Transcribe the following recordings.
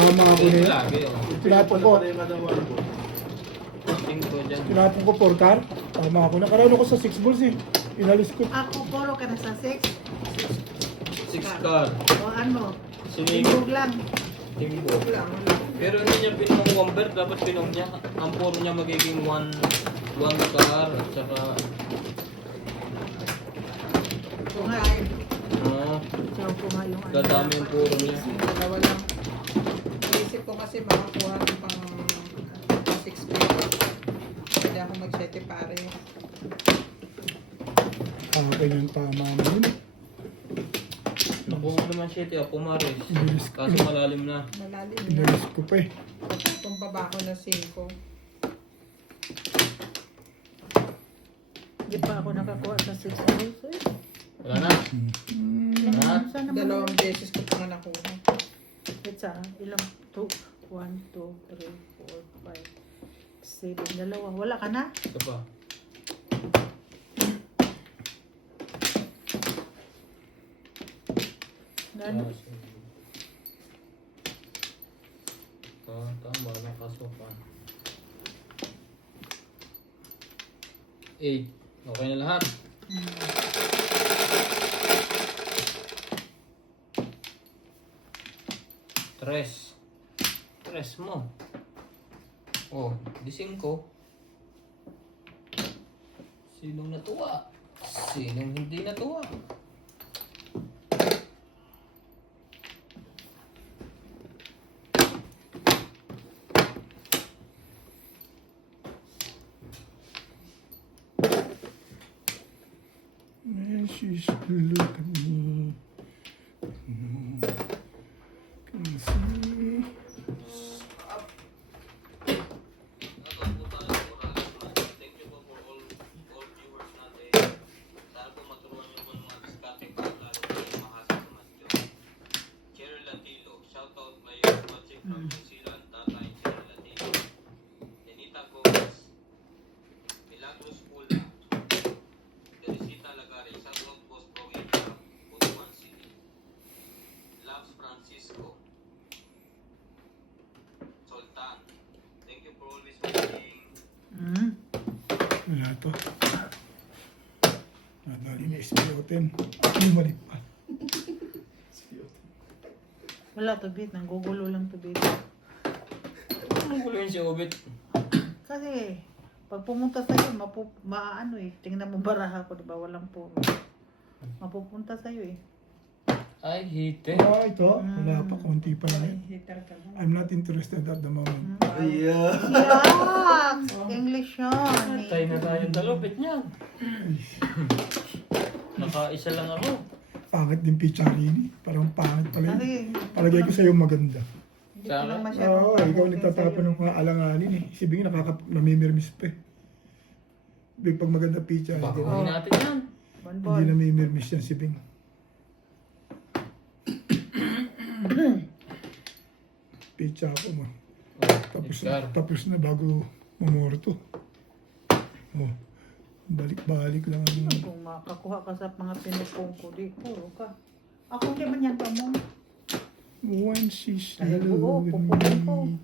Tama ako na yun. Lagi, oh. Tinapon ko. Cinco dyan. Tinapon ko 4 car. Tama ako. Nakaraan ako sa 6 balls eh. Inalis ko. Ako, puro ka na sa 6. 6 car. O ano? Sinig. Timbog lang. Timbog lang. Pero hindi niya pinong-convert. Dapat pinong niya. Ang puro niya magiging 1 car. At saka... Kumain. Oo. So, kuma yung ano. Dadami yung puro niya. Dalawa lang. Naisip ko kasi makakuha ng pang 6 pesos. Hindi ako mag-7 pare. Akin yung tama mo yun. Nakuha naman siya ito. Pumaris. Inalis ko. Kaso malalim na. Malalim na. Inalis ko pa eh. Kung baba ko na 5. Hindi pa ako nakakuha sa 6 also eh. Wala na. Lahat. Saan naman? Dalawang beses ko pa nga nakuha. It's ilang? 2, 1, 2, 3, 4, 5, 6, 7. Dalawa. Wala ka na? Ito pa. Ano? Tama na kaso pa. 8. Okay na lahat. Tres mo. Oh, di 5. Sinong natuwa? Sinong hindi natuwa? Man, she's look at me. Can see. Thank you po for all viewers natin. Sana po maturuan niyo po ng mga discarding para lalo kayo makasa sa mas Diyos. Cherry Latilo, shoutout player watching from New Zealand, Tatay Cherry Latilo. Denita Gomez, Milagros Pula, Teresita Lagari, shoutout Boss Provincia, Butuan City. Loves Francisco, Sultan. Thank you for always watching. Wala to. Nadali na ispiyotin. Bumalik pa. Wala to bit. Nanggugulo lang to bit. Anong gulo yun si Obit? Kasi, pag pumunta sa'yo, maano eh. Tingnan mo baraha ko, diba? Walang puro. Mapupunta sa'yo eh. I hate it. Ah, ito. Wala pa. Konti pa lang. Hitter ka na. I'm not interested at the moment. Yuck! English yun. Tayo na tayong dalupit niyan. Nakaisa lang ako. Pangit din Picharini. Parang pangit pala yun. Kasi, Palagay ko sa'yo maganda. hindi ko lang Oo, masyadong ikaw pag-okay nagtatapon ng sa'yo. mga alanganin eh. Si Bing namimirmis pa eh. Big pag maganda Picha, Baka hindi, natin yan. Bonbon. hindi namimirmis yan si Bing. Picha ako mo. Edgar. Tapos na bago mamorto. Oh, balik-balik lang. Kung makakuha ka sa mga pinupong ko, di puro ka. Ako hindi man yan pa mo. When she's Ay, oo, loving pupunin ko. me,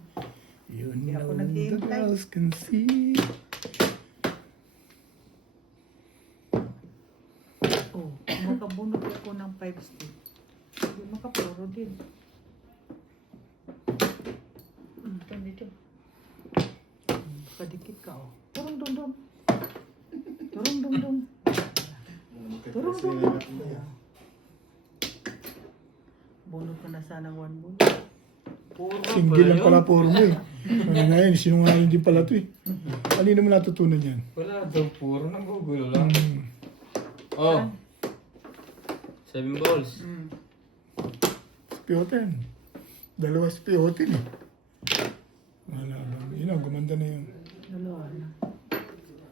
you Hindi ako know the naghihintay. girls can see. Oh, makabunod ako ng 5 stick. Hindi makapuro din. Dito. Kadikit ka oh. Turong dum dum. Turong dum dum. Turong dum dum. Bunod ko na sana 1 bunod. Puro Single lang yun. pala puro mo eh. Ano na yun, sinungaling din pala to eh. Kanina mo natutunan yan? Wala daw, puro nagugulo lang. Hmm. Oh. 7 balls. Spiotin. Dalawa spiotin eh. Wala lang. Yun lang, gumanda na yun. Dalawa na.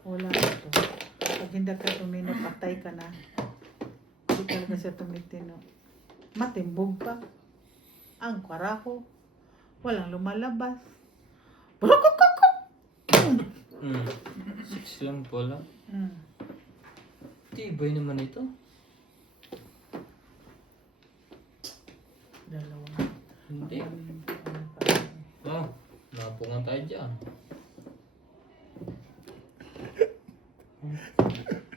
Wala na to. Pag hindi ka tumino, patay ka na. Hindi talaga siya tumitino. Matimbog pa. Ang karaho. Walang lumalabas. Burukukukuk! 6 lang pala. Mm. Tibay naman ito. Dalawa. Hindi. Ano pa? Kampungan tayo dyan.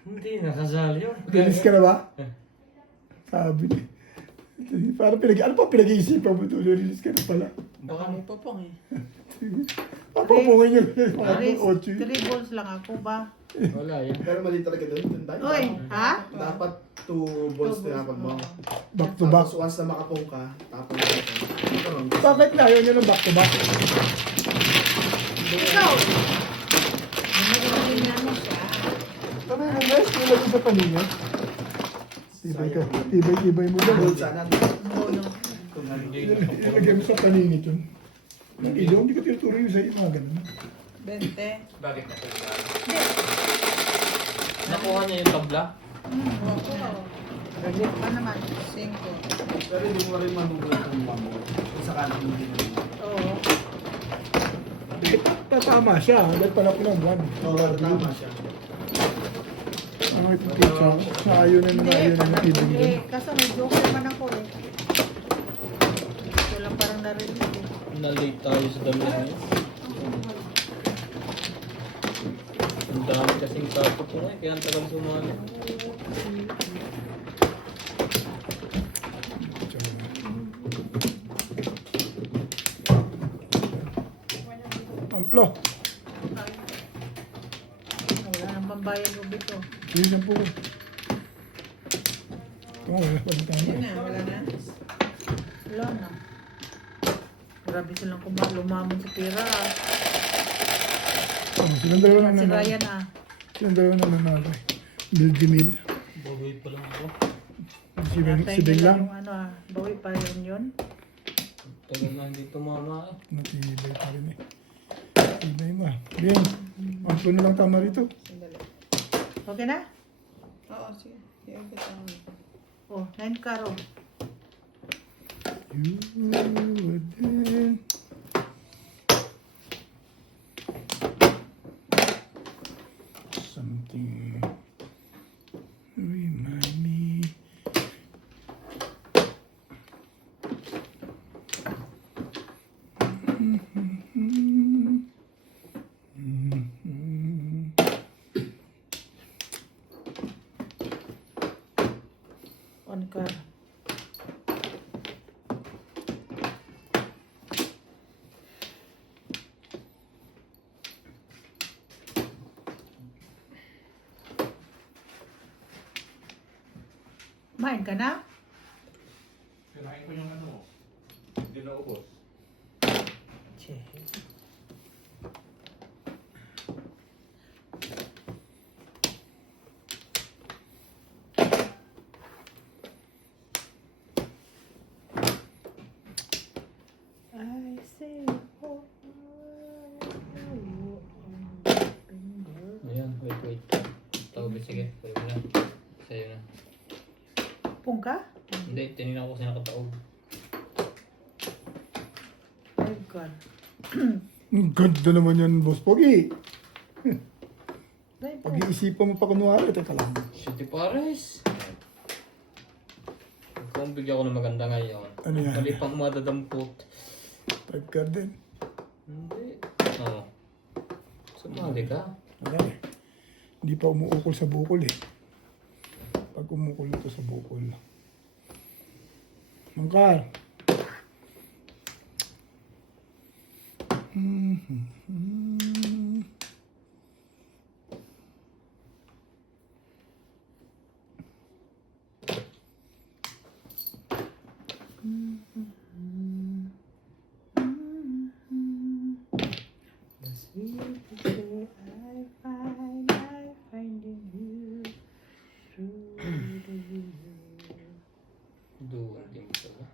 Hindi, nakasali yun. Release ka na ba? Sabi niya. Parang ano pa pinag-iisipan mo ito? Release ka na pala. Baka may popong eh. Papapungin yung mga Aris, 8. 3 balls lang ako ba? Wala yan. Pero mali talaga doon tayo. Uy, ha? Dapat 2 balls na pag mo. Back to back. Tapos once na makapong ka, tapos na. Bakit na? Ayaw niya ng back to back. Ikaw! Hindi ano siya. Tama na, guys. Nilagay sa paningin. Tibay mo dyan. Gold sana. Bono. Ilagay mo sa paningin yun. Ang ilaw, hindi ko tinuturo yung sa mga ganun. 20. Bakit nakuha? Nakuha niya yung tabla? Oo. Raglit pa naman. 5. Pero hindi mo rin manubuhay kung mamo. Kung sa kanan mo din. Oo. Tatama siya. Dahil pala ko ng 1. Oo, tama siya. Ano ito pizza? Sa ayaw na naman ayaw na natibig Hindi, doon. kaso may joke naman ako eh. Ito lang parang narinig eh. Na-late tayo sa dami ngayon. Ang dami kasing tapo ko na kaya ang tagal sumali. Amplo. Wala nang pambayad ko dito. Yun ang po. Ito nga, wala pa Yun tama. na, wala na. Wala na. Grabe silang lumamon sa pera ah. Oh, silang dalawa na Si nanalo. Ryan ah. Silang dalawa na nanalo. Milky Mill. Bagoy pa lang ako. Si Ben Natay lang. nila yung ano ah. Bawi pa yun. Tagal na hindi tumama eh. Natibay pa rin eh. Tibay mo. Bien. Amplo na lang tama rito. Sandali. Okay na? Oo, sige. Iikot ako. Oh, 9 karo. You were then. Something remind me. On karo. Main ka na? Kinain ko yung ano, hindi na ubos. I say oh, Ayan, wait. Tawag sige. Pwede mo na. Sa'yo na. Pung ka? Hindi, tinignan ko kasi nakataog. My God. Ang ganda naman yan, Boss Pogi. Dahil po. Pag-iisipan mo pa kunwari, teka lang. City Pares. Kung bigyan ko ng maganda ngayon. Ano yan? Mali pang madadampot. 5 card din. Hindi. Oo. Sumali ka. Wala eh. Hindi pa umuukol sa bukol eh. Pag umukol ito sa bukol. Mangkar. The sweetest day I find in you through the years. Doon din pala.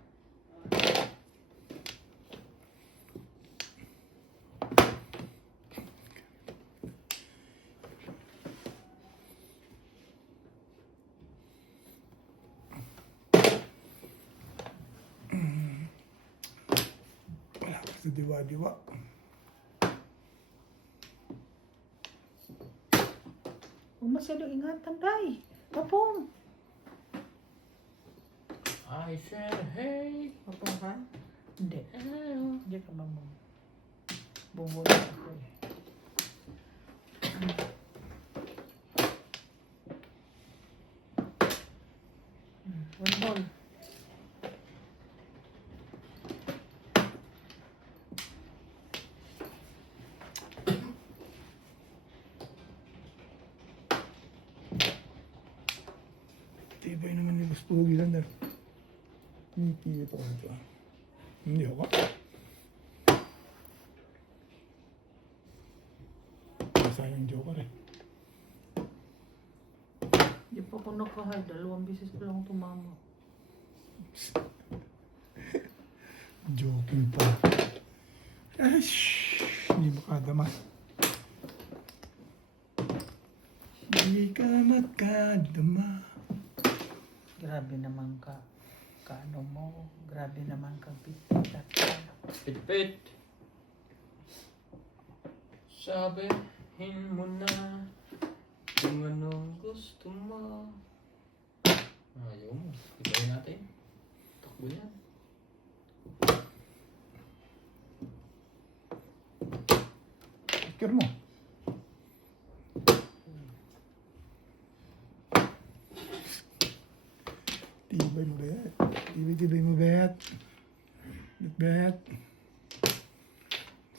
Wala ka sa diwa-diwa. Huwag masyadong ingatan, Day. Papong. I said, hey. Popong ka? Hindi. Hindi ka mamong. Bubunot ako eh. One ball. Tibay naman ni Boss Pogi lang na. Hindi ko ito. Hindi ako. Sayang joker eh. Di pa ako nakahay. 2 beses pa lang tumama. Joking pa. Ay, shh. Hindi makadama. Hindi ka makadama. Grabe naman ka. Kaano mo. Grabe naman ka. Bitat ka. Pit-pit. Sabihin mo na kung anong gusto mo. Ayaw mo. Ibigay natin. Takbo yan. Pikir mo. Tibay mo bet. Tibay mo bet. Bet.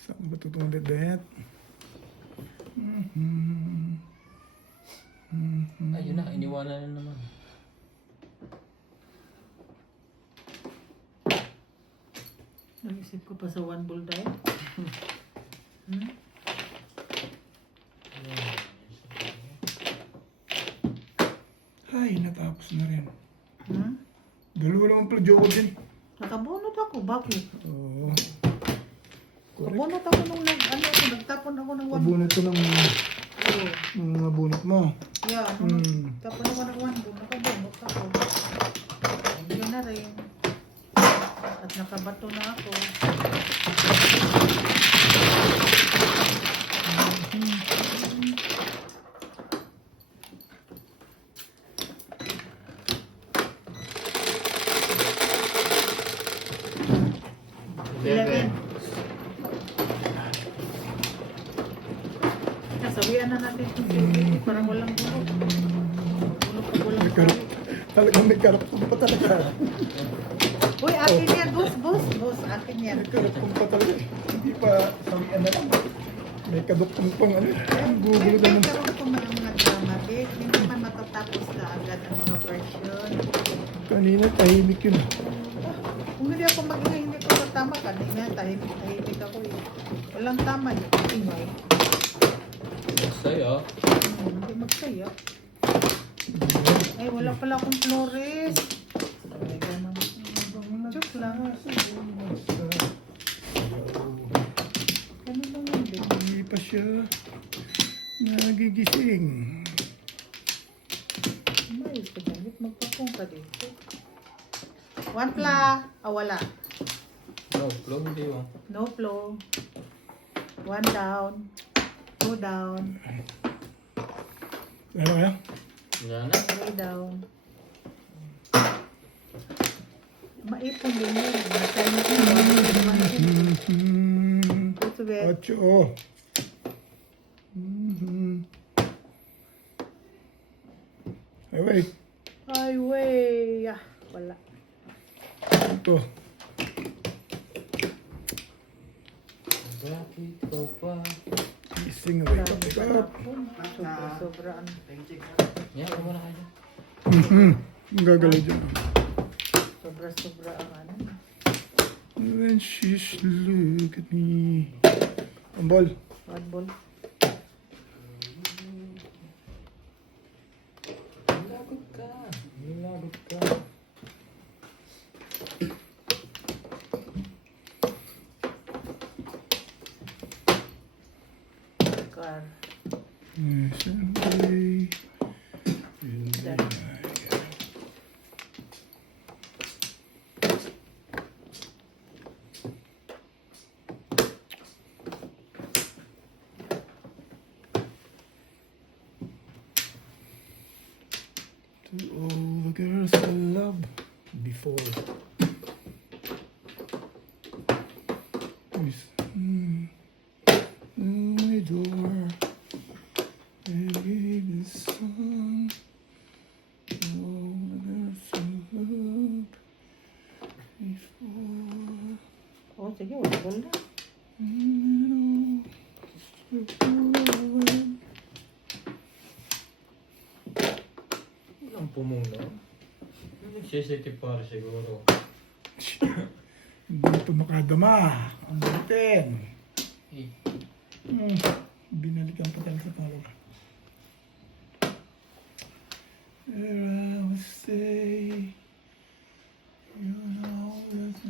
Saan ba tutong bet? Ayun na, iniwanan na naman. Naisip ko pa sa one ball diet. Hmm? Ay, natapos na rin. Hmm? Dalawa naman pala joker din. Nakabunot ako. Bakit? Oo. Correct. Nakabunot ako nung nagtapon ako ng one. Abunot ko ng Oo. mga bunot mo. Yeah, tapon ako ng one ball. Nakabunot ako. Yun na rin. At nakabato na ako. Eleven. Nasawian na natin ito. Parang walang bulok. Walang May karap. Talagang may karap kung pa talaga. Uy, akin yan. Boss. Akin yan. May karap kung pa talaga. Hindi pa sawian na lang. May kaduktong pang ano. Ang gugulo May naman. karoon ko mga drama, babe. Hindi naman matatapos na agad ang mga version. Kanina tahimik yun. Kung hindi ako mag-ingay, hindi ko matama. Kanina, tahimik ako eh. Walang tama yun. Ingay. Sa'yo. Hindi magsaya. Ay, wala pala akong flores. Ay, ganun. Joke lang. Ganun lang yun, babe. Hindi pa siya nagigising. Mayos ka dyan. Babe, magpapong ka dito. One pla. Wala. No, flow hindi mo. No flow. One down. Two down. Ano kaya? Yan na. Three down. Maipon din yun. Matayos na. Go to bed. Ocho. Ay, wait. Highway. Ah, wala. Ito. Bakit ikaw pa? Gising na wake up. Wake up. Sobra. Yan, ako muna kayo. Ang gagalaw dyan. Sobra ang ano. When she's look at me. Ang ball. One ball. Lagot ka. Lagot ka. Car. Someday. Done. To all the girls I loved before. Yes. before. Oh, sige, wala na. Walang pumuno. Nagsisiti para siguro. Hindi ito makadama. Ang bitin. Eh, Binalikan pa talaga sa palo. There I will stay. You know that's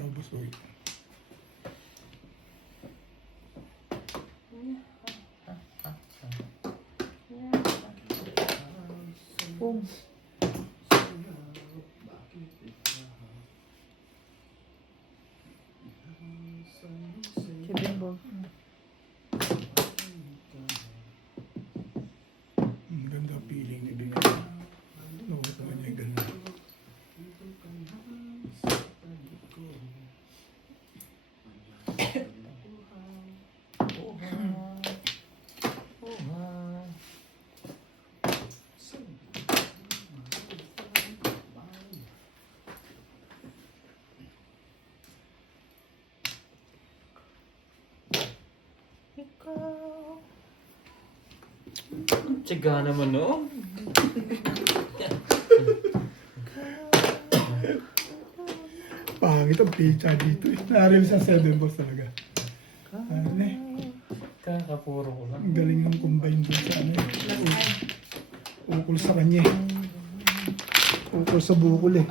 Ubus ko ito. Boom. Sibling. Ang ganda feeling ni Bing. Lawat naman niya ganda. Ikaw. Tsaga naman no? Pangit ang pizza dito. Narin sa 7 balls talaga. Ano eh. Kakapuro ko lang. Ang galing ng combine doon sa ano eh. Ukol sa kanya eh. Ukol sa bukol eh.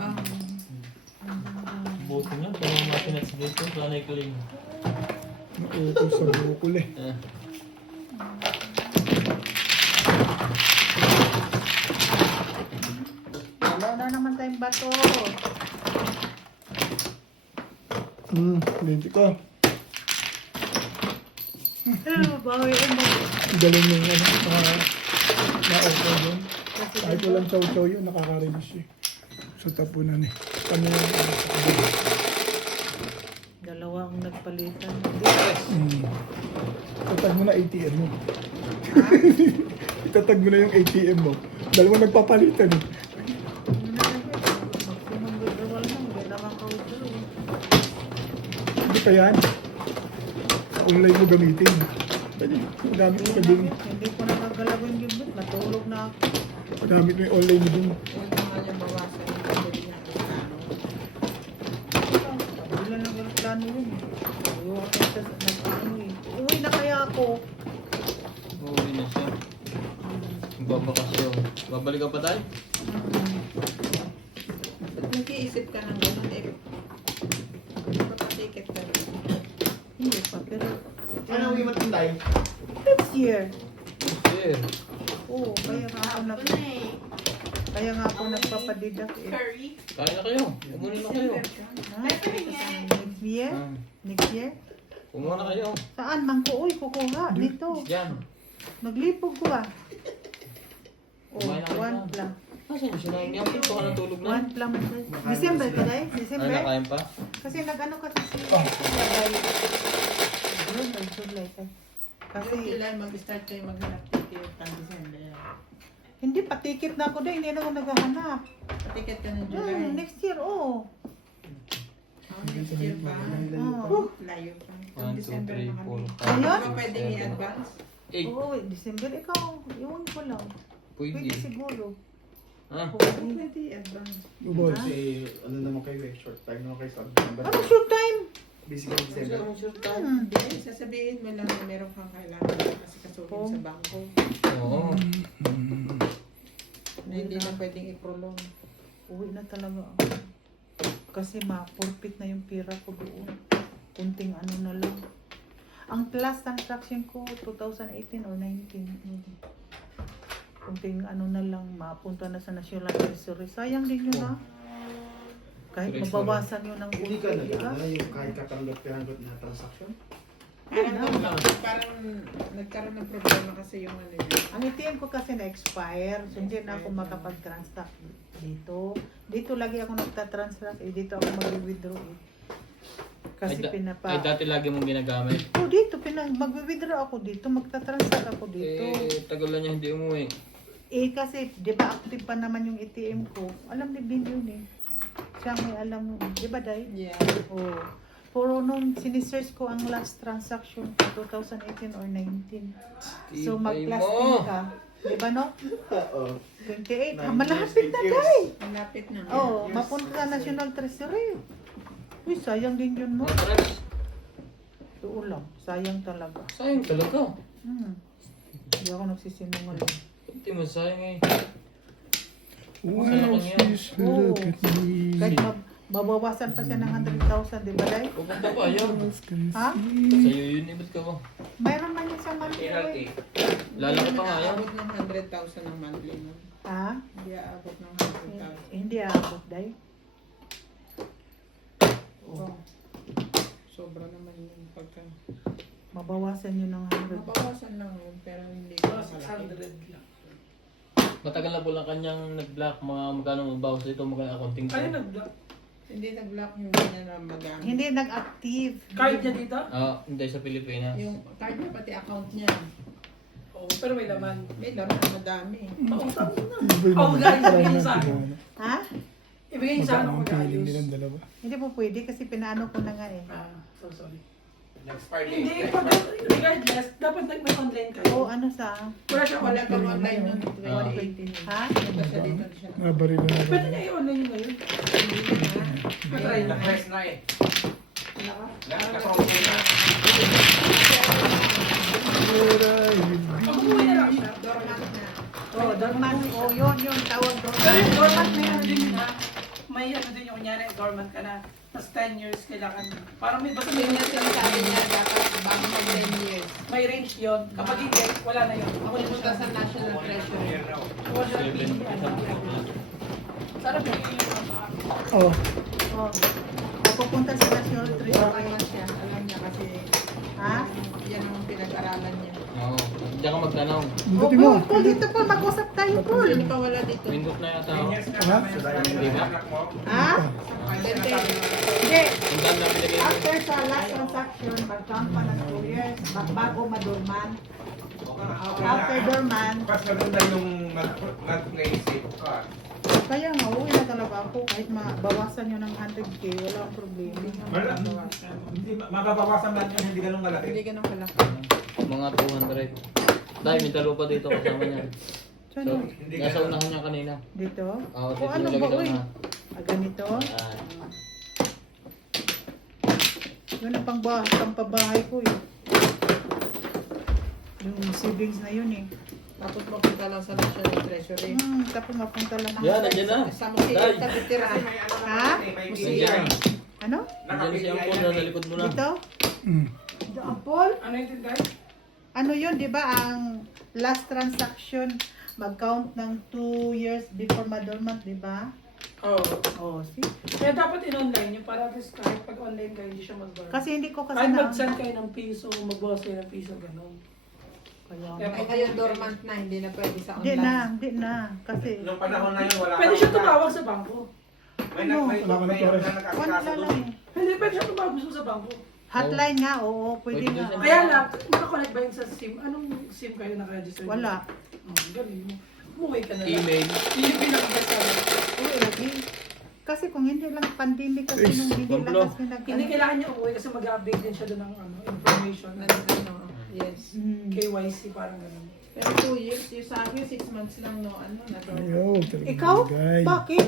Buti nga, kung matinats dito, sana'y clean. Ukol sa bukol eh. Wala na naman tayong bato. Lenti ko. Bawi mo. Ang galing yung ano, na-open doon. Kahit walang chow-chow yun, nakakarinig siya. Sa tapunan eh. Ano yung ano sa kabila. Dalawa ang nagpalitan. Itatag mo na ATM mo. Itatag mo na yung ATM mo. Dalawang nagpapalitan eh. Maximum withdrawal lang. Hindi naman ka-withdraw. Hindi pa yan. Sa online mo gamitin. Pwede. Magamit mo ka dun. Hindi ko nagagalaw yung gibit. Natulog na ako. Magamit mo yung online mo dun. Huwag naman yung bawasan yung pabili natin sa ano. Wala nang plano yun. Ayaw ako sa nag-ano eh. Uwi na kaya ako. Uuwi na siya. Babakasyon. Babalik ka pa tayo? Ba't nag-iisip ka ng gano'n eh? Papatiket ka rin. Hindi pa. Pero Ano ang imat ng tayo? next year. Sir. Oo, kaya nga ako nagpapadidak eh. Kain na kayo. Kumuna na kayo. Ha? Next year? Next year? Kumuha na kayo. Saan? Mangko, uy, kukuha. Dito. Yan. Naglipog ko ah. Oh, Kumain na kayo one na. plum. Nasaan siya na yung yakin? Baka natulog na. One plum. December ka dahil? Ano, December? nakain pa? Kasi nag-ano kasi si June or July. Kasi Kailan mag-start kayo maghanap ticket ng December? hindi pa ticket na ako din. Hindi na ako naghahanap. Patiket ka ng July. Next year, oh. Next year pa. Oh. Layo pa. 1, 2, December 3, na 4, kami. 5, Ayun? Ba pwedeng i-advance? 8. Oo, December ikaw. Iwan ko lang. Pwede Pwede. siguro. Ha? Pwede i-advance. Boss. Kasi ano naman kayo eh, short time naman kayo sa December. Ano short time? Busy kayo December. Hindi, sasabihin mo lang na meron kang kailangan kasi kasuhin sa bangko. Oo. Na hindi na pwedeng i-prolong. Uwi na talaga ako. Kasi ma-forfeit na yung pera ko doon. Kunting ano na lang. Ang last transaction ko, 2018 or 19. Kunting ano na lang, mapunta na sa National Treasury. Sayang din yun ha. Kahit Treasury. mabawasan yun ng Hindi ka kunti, nag-ano yung kahit katanggap-tanggap na transaction? Parang nagkaroon ng problema kasi yung ano yun. Ang ATM ko kasi na-expire, so hindi na ako makapag-transact dito. Dito lagi ako nagta-transact, dito ako mag-withdraw eh. Kasi pinapa... Ay, dati lagi mong ginagamit. Oh, dito, mag-withdraw ako dito, magta-transact ako dito. Tagal na niya hindi umuwi. Kasi, di ba active pa naman yung ATM ko? Alam ni Bin yun eh. Siya may alam nun. Di ba, Day? Yeah. Oh. Puro nung sinisearch ko ang last transaction ko, 2018 or 19. So, mag-plus 10 ka. Di ba, no? Oo. 28. Malapit na, Day! Malapit na. Oh, mapunta sa National Treasury. Uy, sayang din yun mo. Matras. Doon lang. Sayang talaga. Sayang talaga. Hindi ako nagsisinungaling. Hindi mo sayang eh. Wow, sis, Oo. look at me. Kahit mabawasan pa siya ng 100,000, di ba, Day? Pupunta pa ayaw. Ha? Sa'yo yun, ibig ka ba? Mayroon man yung isang monthly. Lalaki pa nga ayaw. Aabot ng 100,000 ang monthly mo. Ha? Hindi aabot ng 100,000. Hindi aabot, Day. Oh. Sobra naman yung pagka... Mabawasan yun ng 100. Mabawasan lang yun, pero hindi ko malaki. lang. Matagal na po lang kanyang nag-block. Mga magkano mabawas dito, magkano accounting Ano ko. nag-block? Hindi nag-block yung ganyan na magamit. Hindi nag-active. Card niya dito? Hindi sa Pilipinas. Yung card niya, pati account niya. Oo, pero may laman. May laman, madami. Pautang mo na. Iba Oh, naman guys, parang bigyan yung sa akin. tigana. Ha? Ibigay niyo sa akin Magkano ako ang feeling mag-ayos. nilang dalawa? Hindi po pwede kasi pinaano ko na nga eh. So sorry. Expired Hindi, regardless, dapat may online kayo. O ano sa... Wala siya Wala online. kang online noon, Ah. 2018. Ha? Punta siya dito siya. Nabaril na Pwede naman. niya i-online yun ngayon. Hindi na. Matry na. Na-press na eh. Naka. Naka-promote na. Pag umuwi na lang siya. Dormant na. Oh, dormant. Oh, yun tawag Pero dormant. yung dormant may ano din yun ha. May ano din yung kunyari, dormant ka na. Tapos 10 years kailangan. Parang may basta Yun yung sinasabi niya, dapat bago mag 10 years. may range yun. Kapag hindi, wala na yun. Ako yung Punta sa National Treasury. Wala na. Sana bigyan yung mga Oh, Oh. Pupunta sa National Treasury. Dormant siya. Alam niya kasi Ha? yan ang pinag-aralan niya. Oo. Diyan ka magtanong. buti mo. Paul, dito Paul, mag-usap tayo, Paul. Sino pa wala dito? Windot na yata ako. Ha? Di ba? Ha? Dente. Hindi. Ang dami na pinagay mo. After sa last transaction, mag-count pa ng 2 years, bago madurman. After dorman, Mas maganda yung mag-play safe ka. kaya nga, uwi na talaga ako. Kahit mabawasan nyo ng 100k, wala akong problema. Wala. Hindi, mababawasan lang yan, hindi ganun kalaki. Hindi ganun kalaki. Mga 200. Dahil may talo pa dito kasama niya. Saan So, yun? nasa unahan niya kanina. Dito? Oo, O dito ano nilagay ba, sa uy? unahan. Ganito? Ah, Yun ang pangpabahay ko eh. Yung savings na yun eh. Tapos mapunta lang sa National Treasury. Tapos mapunta lang ng... yan, nandiyan na. Sa museo Dahil. ka titira. Ha? Nandiyan. Ano? Nandiyan siya ang phone nasa likod mo na. Dito? Mm. Paul? ano yung tinday? Ano yun, di ba, ang last transaction, mag-count ng 2 years before madormant, di ba? Oo. Oh, see? Kaya dapat in-online yung para at least kahit pag online ka, hindi siya mag-bar. Kasi hindi ko kasi Kahit na... mag-send kayo ng piso, mag-boss kayo ng piso, gano'n. Kaya, Ay kayo dormant na, hindi na pwede sa hindi online. na. Kasi, Nung panahon na yun, wala Pwede siya tumawag sa bangko. May nag- may- Wala ka na may pare. na nakakasasa wala doon lang. Hindi, pwede siya tumawag mismo sa bangko. Hotline nga, oo, pwede Pwede nga. din. Kaya lang, nakakonect ba yun sa SIM? Anong SIM kayo naka-register? Wala. Galing mo. Umuwi ka na lang. Email. Yun yung pinaka-best sabi. Oo, lagi. Kasi kung hindi lang pandemic kasi nung hindi lang Pablo. kasi nag... Hindi kailangan niya umuwi kasi mag-update din siya doon ng information. Ano, yes. KYC, parang gano'n. Pero 2 years, yung sa akin 6 months lang no, ano, na dormant. Ayaw, talagang Ikaw? bigay. Bakit?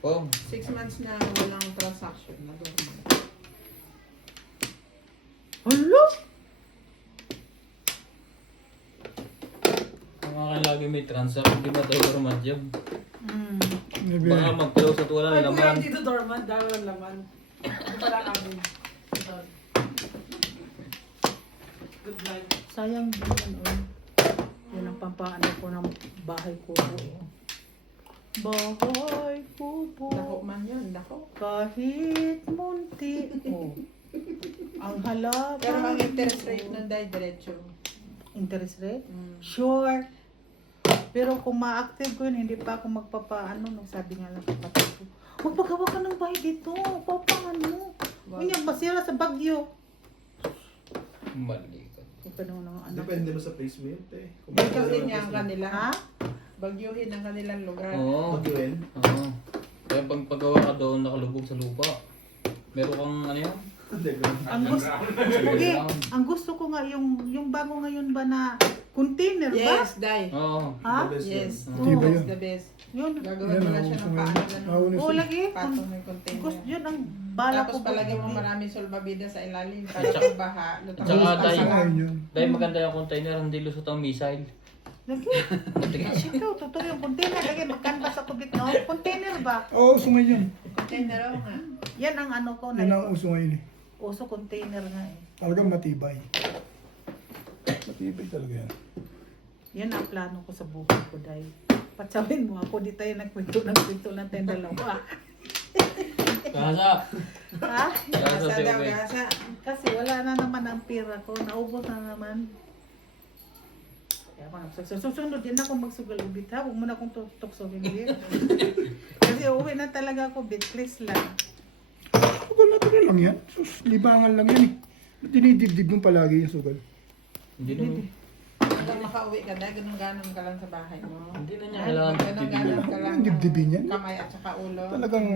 Oh, 6 months na walang transaction na dormant. Hello? mga lagi may transfer. Hindi ba ito format yun? Maybe. Baka mag-close at wala Ay, na kuya, laman. dito dormant, dahil walang laman. Hindi pala kami. Good night. Sayang din yun, oh. Yan ang pampaano ko ng bahay ko. Oh. Bahay ko po. Dako man yun, dako. Kahit munti. Oh. Ang halaga. Pero ang interest rate nun dahil diretso. Interest rate? Sure. Pero kung ma-active ko yun, hindi pa ako magpapaano. Nung sabi nga lang kapatid ko, magpagawa ka ng bahay dito. Papaano? Unya, basira sa Bagyo. Balikat. Ito naman ang anak. Depende mo sa placement eh. Kung Bagyuhin niya ang kanila. Ha? Bagyuhin ang kanilang lugar. Oo. Bagyuhin. Oo. Kaya pag paggawa ka doon, nakalubog sa lupa. Meron kang ano yan? Ang gusto, okay, ang gusto ko nga yung bago ngayon ba na container ba? Yes, Day. Oo. Ha? Yes. Diba yun? That's the best. Yun. Gagawin mo lang siya ng paano ganun. Oo, lagi. Patong ng container. Gusto yun ang bala Tapos ko. palagay mo maraming solbabida sa ilalim. Para At pag baha, lutang Tsaka, lutang Day. sa lang. Yun. Dahil maganda yung container, hindi lusot ang missile. Lagi. Ito, totoo yung container. Lagi, mag-canvas ako dito. No? Container ba? Oo, uso ngayon. Container oh, nga. Yan ang ano ko. Yan ang uso ngayon eh. Uso container nga eh. Talagang matibay. Matibay talaga yan. Yan ang plano ko sa buhay ko, Day. Patsawin mo ako, di tayo nagkwento natin dalawa. Kasa! Ha? Kasa Gasa si daw, Ube. gasa. Kasi wala na naman ang pera ko. Naubos na naman. Kaya ako susunod din ako magsugal ubit ha. Huwag mo na akong tuksokin din. Kasi uwi na talaga ako, bit. Please lang. Sugal natural lang yan. Sus, libangan lang yan eh. Dinidibdib mo palagi yung sugal. Hindi naman. Hanggang makauwi ka na, ganun-ganon ka lang sa bahay mo. Hindi na niya kailangan Ganun-ganon ka lang. Ang dibdibin yan. Kamay at saka ulo. Talagang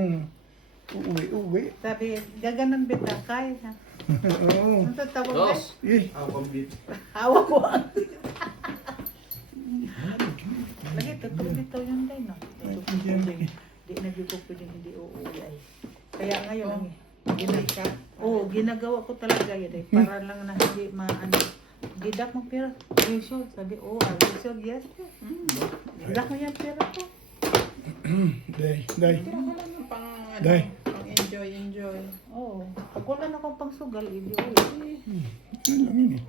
uuwi-uwi. Sabi, gaganon bit na kay ha. Oo. Ano sa tawag Dos! ba? Eh, Ako complete. Hawa ko. Lagi, totoo dito yun din, no? Di na di ko pwedeng hindi uuwi ay. Kaya ngayon, ang Ginay ka. Oo, ginagawa ko talaga yun eh. Para lang na hindi maano. Gidak mo pera. You sure? Sabi, oh, are you sure? Yes. Gidak mo yan pera ko. day, day. Tira ka lang yung pang, ano, Day. pang enjoy. Oo. Pag wala na akong pangsugal, hindi uwi. Yan lang yun eh.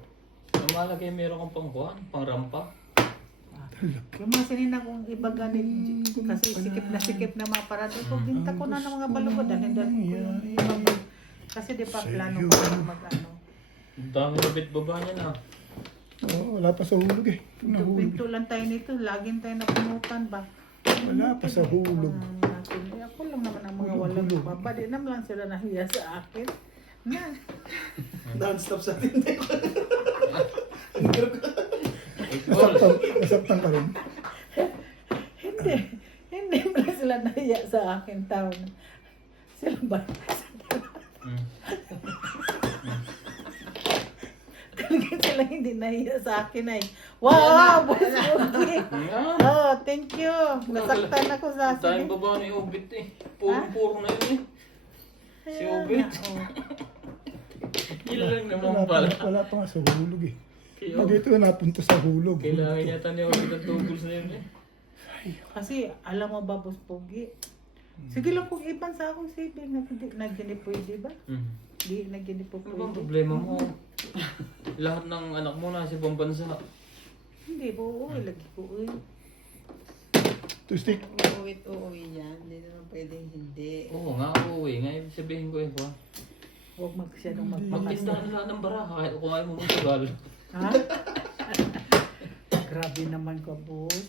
Ang malaki meron kang pangkuhan, pang rampa. Yung mga sinina kong ibaganin, kasi sikip na mga parado ko, binta ko na ng mga balugod. Hindi ko yung kasi di pa plano ko na mag-ano. Ang dami na bit baba niya na. Oo, wala pa sa hulog eh. Nahulog. Pinto lang tayo nito, laging tayo napunutan ba? Wala pa sa hulog. Ako lang naman ang mga walang baba. Di naman lang sila nahiya sa akin. Na. Non-stop sa atin. Nasaktan ka rin. Hindi mo lang sila nahiya sa akin. Tao na. Sila ba? Talaga sila hindi nahiya sa akin ay. Wow! Boss Ugi! Oh, thank you. Nasaktan ako sa Dahil akin. baba na yung ubit eh. Puro-puro na yun eh. Si Ubit. Yun lang naman pala. Wala pa nga sa hulog eh. Kaya Pag ito napunta sa hulog. kailangan yata niya ubit ang tubos na yun eh. Kasi alam mo ba, Boss Pogi? Sige lang kung iban sa akong saving. Nagdini pwede ba? Di nagdini po Ano bang pwede. problema mo? Lahat ng anak mo nasa ibang bansa. Hindi po, uuwi lagi po. Uy. Tustik. Uuwi yan. Hindi naman pwedeng hindi. Oo nga, uuwi nga. Ibig sabihin ko eh. Huwag magsiyanong Magtinda magpakasal. na lang ng bara kahit kung ayaw mo magsugal. Ha? Grabe naman ka, boss.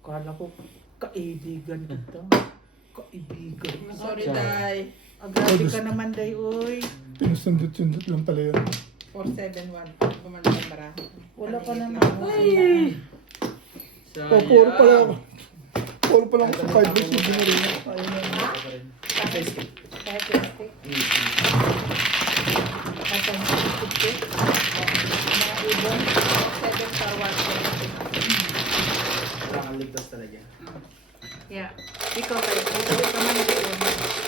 Kala ko, kaibigan kita. Kaibigan. Sorry, Day. Grabe ka naman, day, uy. Pinusundot-sundot lang pala yun. 471. Gumanda ng baraha. Wala pa naman. Oh, puro pala ako. Puro pala ako sa 5 days. Hindi na rin. Ayun na. Kahit plastic. Kahit ang plastic. Mga ibon. 7 for 1. Kailangan ligtas talaga. Yeah. Ikaw kayo, pupunta ka man doon.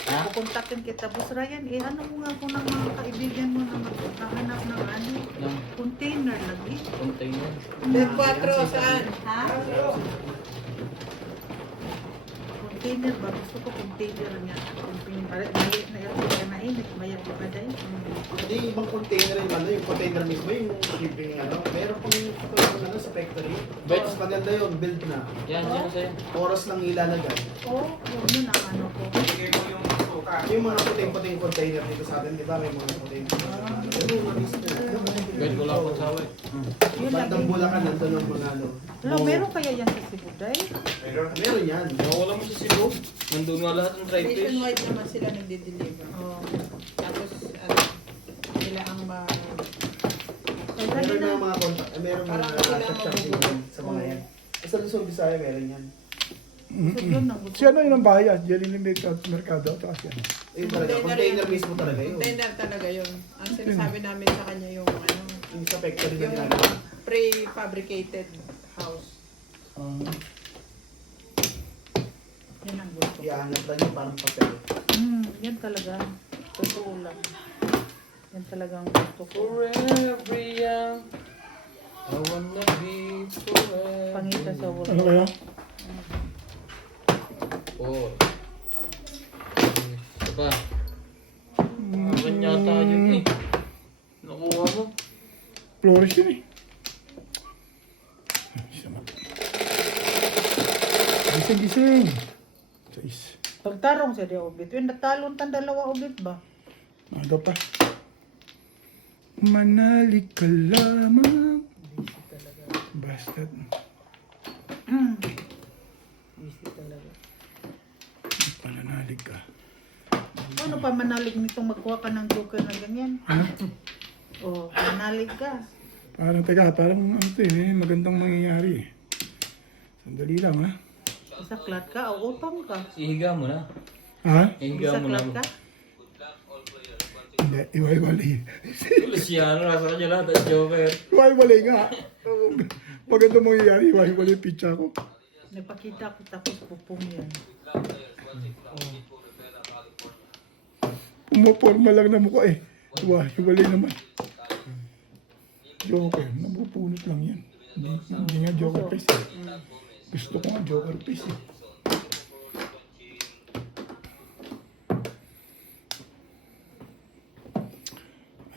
Ha? Pupuntakin kita, Boss Ryan, ano mo nga kung ng mga kaibigan mo na maghahanap ng ano, Ng container lagi. container. Bed 4, saan? Ha? Container ba? Gusto ko container niya. Maliit na ito, mainit, mayat pa dahil. Hindi, ibang container yung ano, yung container mismo, yung shipping ano. Meron pang ano sa factory. Bet. Mas maganda yun, build na. Yan, sino sa'yo? Oras lang ilalagay. Oo, yun ang ano ko. Bigay mo yung suka. Yung mga puting-puting container dito sa atin, di ba? May mga puting. Guide ko lang pag sawi. Yun Bandang lagi. Bulacan, nandun ang mga ano. Hello, meron kaya yan sa Cebu, Day? Meron yan. Wala mo sa Cebu. Nandun nga lahat ng dry fish. Nationwide naman sila nagde-deliver. Oh. Tapos, ano, sila ang Ay, Meron dali na na. mga contact, meron mga Parang sila chat-chat mabubuo. sa mga yan. Sa Luzon, Visaya, meron yan. So, yun ang gusto. Si ano yun ang bahay at Jerry Mercado. Tapos yan. Ayun talaga, container mismo talaga yun. container talaga yun. Ang sinasabi namin sa kanya yung ano, Yung sa factory na yung ginagawa. pre-fabricated house. Yan ang gusto. Iaangat lang yun parang papel. Yan talaga. Totoo lang. Yan talagang gusto ko. Forever young. I wanna be forever. Pangita sa wala. Ano kaya? 4. Isa pa. Akin yata yun eh. Nakuha mo. Flores yun eh. Sama. Gising. 6. Pagtarong sa di obit. Yung natalon tan dalawa obit ba? Ano pa? Manalig ka lamang. Busy talaga. Basta. Busy talaga. Pananalig ka. Ano pa manalig nitong magkuha ka ng joker na ganyan? Oh, manalig ka. Parang parang ano to eh, magandang mangyayari eh. Sandali lang ha. Isaklat ka o utang ka. Ihiga mo na. Ha? Ihiga mo na. Isaklat ka. Hindi, iwaiwalay. Luciano, nasa kanya lahat at Joker. Iwaiwalay nga. Magandang mangyayari, iwaiwalay yung pizza ko. Napakita ko tapos pupong yan. Umuporma lang na mukha eh. Iwaiwalay naman. Joker, nabupunot lang yan. Hindi nga Joker face eh. Gusto ko nga Joker face eh.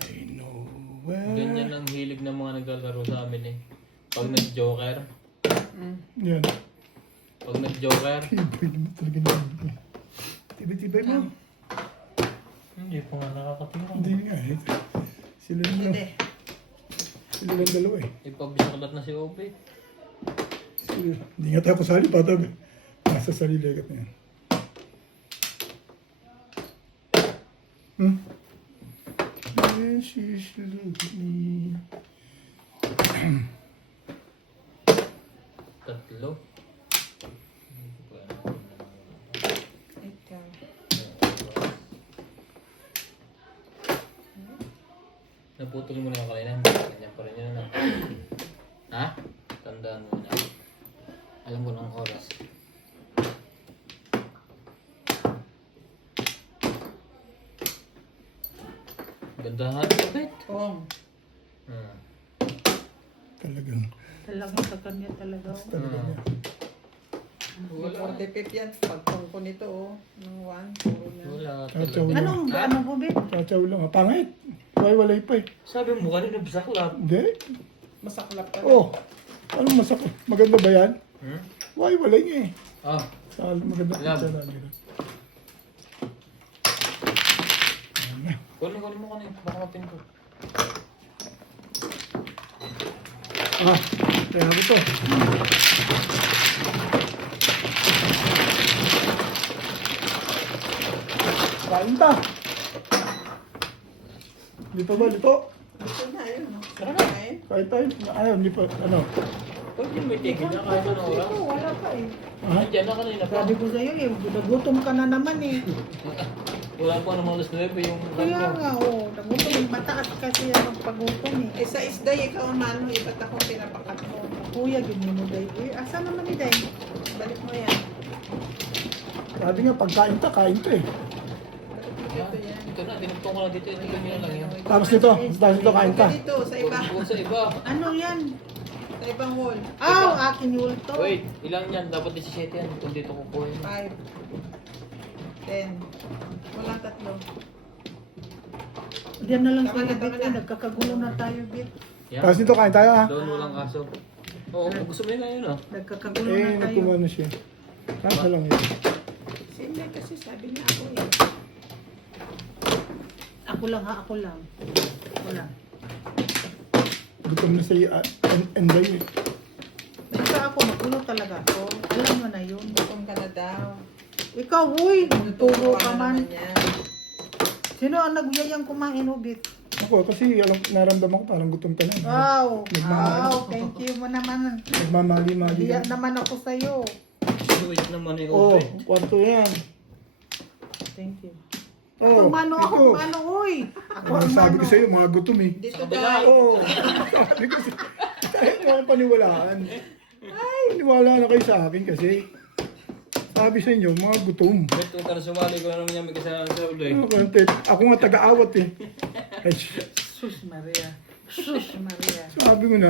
I know well. Ganyan ang hilig ng mga naglalaro sa amin eh. Pag nag-Joker. Yan. Pag nag-Joker. Tibay naman talaga naman. Tibay-tibay mo. Hindi pa nga nakakatira. Hindi nga eh. Sila lang. Hindi. Sila lang dalawa eh. Ipabisaklat na si Ope. Hindi nga tayo kasali pa tabi. Nasa sarili agad na yan. Yes, yes, look at me. Tatlo. Ikaw. Naputol mo na yung kanina. Ganyan pa rin yun na. Ha? Tandaan mo na. Alam ko ng oras. Gandahan mo, Bet. Oo. Talagang. Talagang sa kanya talaga. Oh. Talagang yan. 45 yan. Pagtong ko nito, oh. Ng 1, puro na. Wala Chow-chow talaga. lang. Ano po, Bit? Chow-chow lang. Pangit. Iwaiwalay pa eh. Sabi mo kanina bisaklat. Hindi. Masaklap ka. Oh. Ano masakit? Maganda ba yan? Hmm? Iwaiwalay nga eh. Ah, Sa maganda Lab. pizza lang. Ganun. Ayan na. kunin mo kanina. Baka mapinto. Kaya ito. Kain ta. Hindi pa ba ito? Ito na, yun. Kain. Kain tayo. Ayaw, hindi pa. Ano? Pwede may tigil na kahit anong oras. Ito, wala pa eh. Ha? Nandiyan na kanina pa. Sabi ko sa'yo eh, nagutom ka na naman eh. Wala pa namang alas 9 yung Kaya ano. nga, oh, nagutom. Mataas kasi ang pagpagutom eh. Eh, sa isday, ikaw ang mano, iba't ako pinapakat mo. Kuya, ganyan mo day. Eh, asa naman ni day? Balik mo yan. Sabi nga, pagkain ta, kain ta eh. Yan. Ito na, dinugtong ko na dito. Ito yun lang yun. Tapos dito, kain ta. Dito, sa iba. Huwag sa iba. Ano yan? Sa ibang wall. Akin yun to. Wait, ilang yan? Dapat 17 yan. Kung dito kukuhin. 5. 10. Wala tatlo. Diyan na lang Tama na, tayo, tama Bit. na. Eh, nagkakagulo na tayo, Bit. Yan. Tapos dito, kain tayo ha. Doon walang kaso. Oo, gusto mo yun ngayon ah. Nagkakagulo Eh, na tayo. nagkumano siya. Kasa lang yun. Sindi kasi sabi niya ako eh. Ako lang ha, ako lang. Ako lang. Buti gutom na si Enday. Basta ako, magulo talaga ako. Alam mo na yun. Gutom ka na daw. Ikaw, huy, turo ka man. naman yan. Sino ang nagyayang kumain, Ubit? Ako, kasi naramdaman ko parang gutom ka na. Wow, Nagmamahal. wow, thank you mo naman. Nagmamali-mali Hiya ka. naman ako sa'yo. Sweet naman ni Oh, Obe. kwarto yan. Thank you. Oh, Ako mano, ako ito. mano, uy. Ako Ano ang sabi mano. ko sa'yo, mga gutom eh. Dito tayo. Oo. Sabi ko sa'yo, kahit mo akong paniwalaan. Ay, niwala na kayo sa akin kasi. Sabi sa inyo, mga gutom. Bet kung ka na sumali ko na naman yan may kasalanan sa ulo eh. Ako nga taga-awat eh. Ay, Sus Maria. Sus Maria. sabi ko na,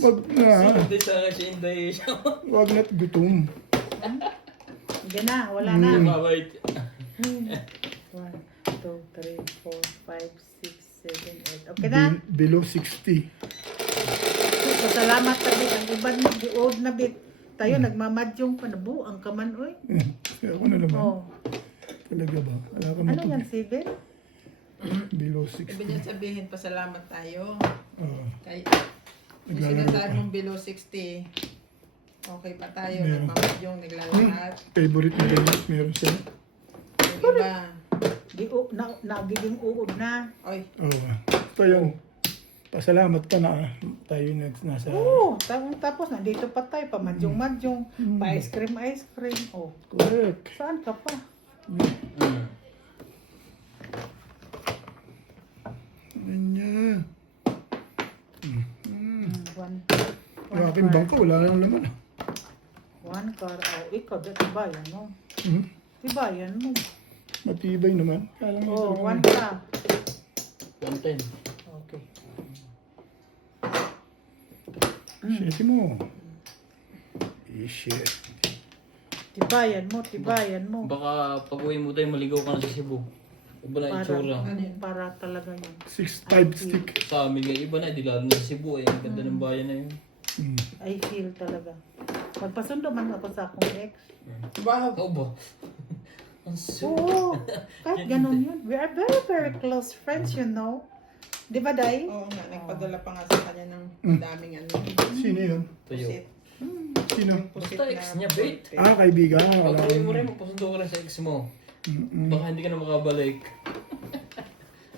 wag na, Hindi sa akin si Inday siya. wag na't gutom. Hindi na, wala na. Mabait. 1, 2, 3, 4, 5, 6, 7, 8. Okay na? Below 60. Pasalamat tabi. Ang iba na, old na bit. Tayo, nagmamadyong pa. Nabuang ka man, uy. Kaya ako na naman. Oh. Talaga ba? Wala ka Ano yan, matubig. Steven? Below Sabi 60. niya sabihin, pasalamat tayo. Oo. Kay, yung Naglalaro sinasabi pa. mong below 60, okay pa tayo. Meron. Nagmamadyong, naglalakad. Favorite na games meron siya. Yung iba, Di, nagiging uod na. oy, Oo. Ito yung pasalamat ka na tayo nasa... Oo, tapos nandito pa tayo, pamadyong-madyong, pa-ice cream. Oh, Correct. saan ka pa? Ganyan. One Yung aking bangka, wala nang laman. car. Oh, ikaw, tibayan mo. Hmm? Tibayan mo. Matibay naman. Kaya lang Oh, ito. 1 ka. 110. Okay. Shit mo. Shit. Tibayan mo. Baka pag uwi mo tayo maligaw ka na sa Cebu. Iba na itsura. Para talaga yun. 6-5 stick. Sa amin nga iba na, di lalo na sa Cebu eh. Ang ganda ng bayan na yun. Hmm. I feel talaga. Magpasundo man ako sa akong ex. wow. Oo ba? Ang sweet. Oo, kahit ganun yun. We are very, very close friends, you know. Di ba, Day? Oo nga, nagpadala pa nga sa kanya ng daming ano. Sino yun? Tuyo. Pusit. Sino? Pusit Basta ex niya, bait. Ah, kaibigan. Pag Wala uwi mo ko. rin, magpasundo ka rin sa ex mo. Mm-mm. Baka hindi ka na makabalik.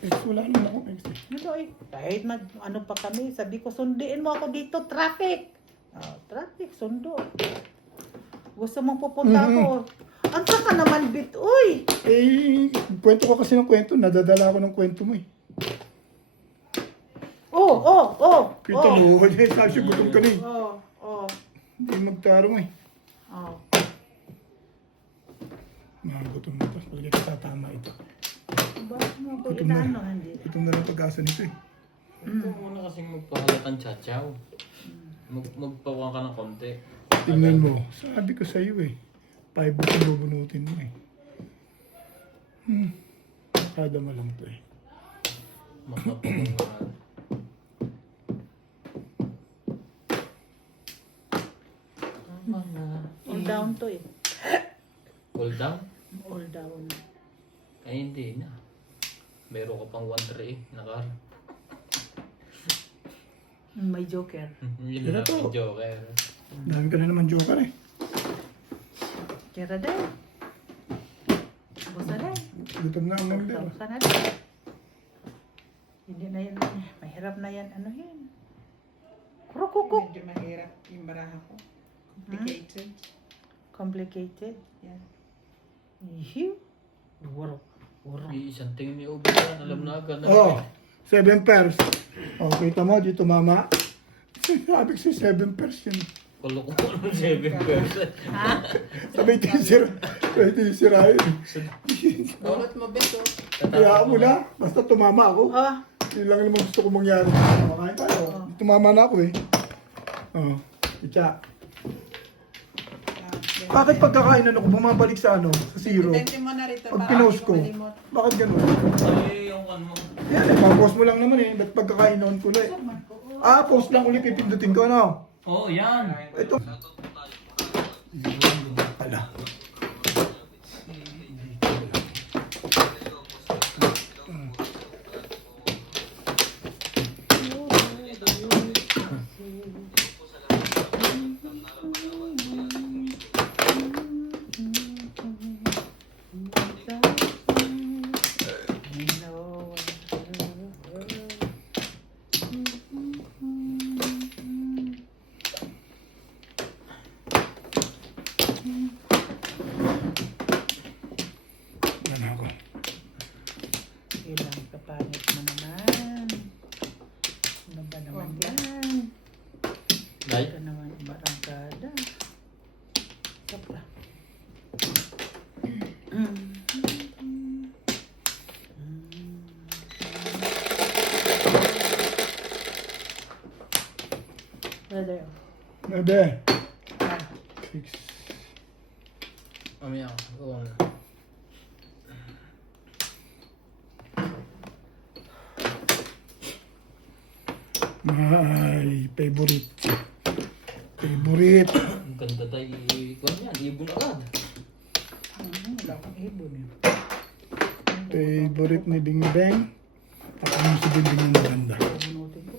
Ex, wala naman akong ex. eh. Ano eh, kahit ano pa kami, sabi ko, sundiin mo ako dito, traffic. Oh, traffic, sundo. Gusto mong pupunta ako. Ang saka naman, bit, uy! Eh, kwento ko kasi ng kwento. Nadadala ako ng kwento mo eh. Oh! Kita mo, sabi siya gutom ka na eh. Oh. Hindi magtarong eh. Oh. Mga gutom na to. Talaga tatama ito. Bakit mo ako Gutom na. inaano, hindi? Gutom na lang pag-asa nito eh. Ito muna kasing magpahalatang chachaw. Magpawa ka ng konti. Tingnan mo. Sabi ko sa'yo eh. 5 buong bubunutin mo eh. Kada lang to eh. Magpapawa. All down to eh. Hold down? All down. Ay hindi na. Meron ka pang 1-3 eh. Nakar. May joker. Yun Pero na to. ang joker. Dami ka na naman joker eh. Kira din. Busa din. Gutom na ang member. Busa na din. Hindi na yan. Mahirap na yan. Ano yan? Krukukuk. Medyo mahirap yung baraha ko. Complicated. Complicated. Yan. Ihiw. Waro. Isang tingin ni Obi yan. Alam na agad. Oh, 7 pairs. Oh, kita mo, dito mama. Sabi ko si 7 pairs yun. Kulo ko ng 7%. Sabay tinisirahin. Balot mo, Beto. Kaya mo na, basta tumama ako. Ah. Yun lang naman gusto ko mangyari. Makain tayo. Tumama na ako eh. Oh, itya. Bakit pagkakainan ako bumabalik sa ano? Sa zero? Dente mo na rito. Pag para pinost hindi ko. mo malimot. Bakit ganun? Ay, yung kan mo. Yan eh, pang-post mo lang naman eh. Ba't pagkakainan ko ulit? Ah, post lang ulit, pipindutin ko ano? Oo, yan. Ito. Ala. Ano ba naman yan? Nay? Ito naman barangkada. Sopra. Brother. Bebe. Ah, 6. Mamaya ako. My favorite. Favorite. Ang ganda tayo. Kuwan yan, ibon agad. wala akong ibon eh. Favorite ni Bing Beng. Ako yung si Bing Beng yung maganda. Bunutin ko.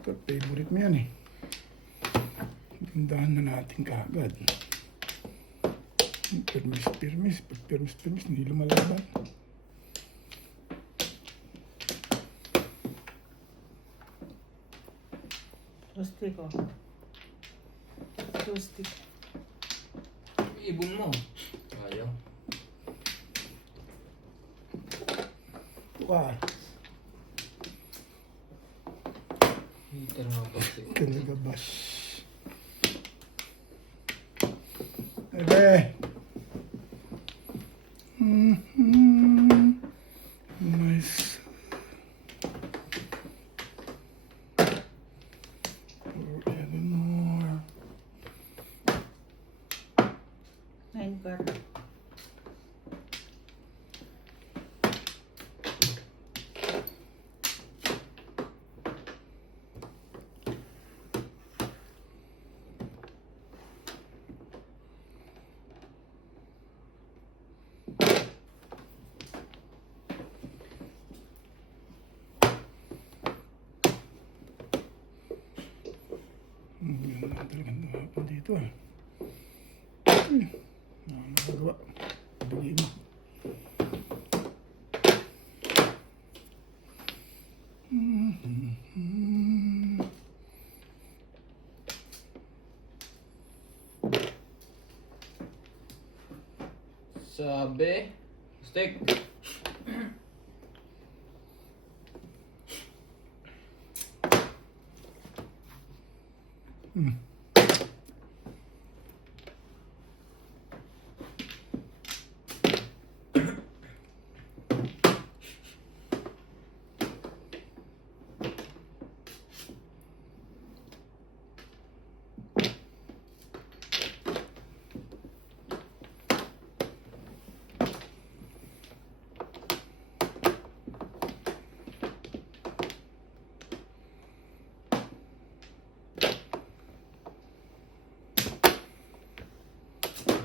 Ito, favorite mo yan eh. Gandahan na natin kaagad. Permis. Pag permis, hindi lumalaban. Gusti ko. Gusti ko. Ibon mo. Ayaw. Wow. Hitter nga ba siya? Kalagabas. Bebe. Nice. Even more. 9 card. Yan na talagang hapon dito ah. Nakakagawa. Bigay mo. Sabi. Steak.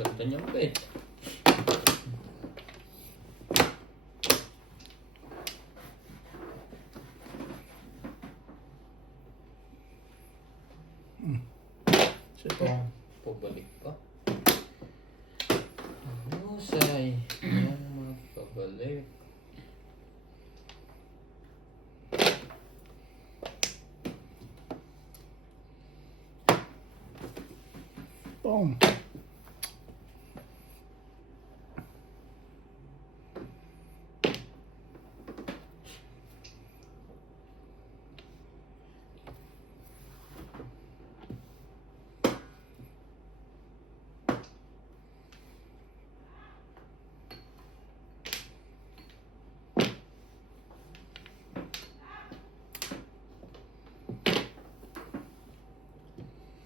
Ganda niyang pet. Sige. Pabalik ka. Husay. Yan magpabalik. Boom.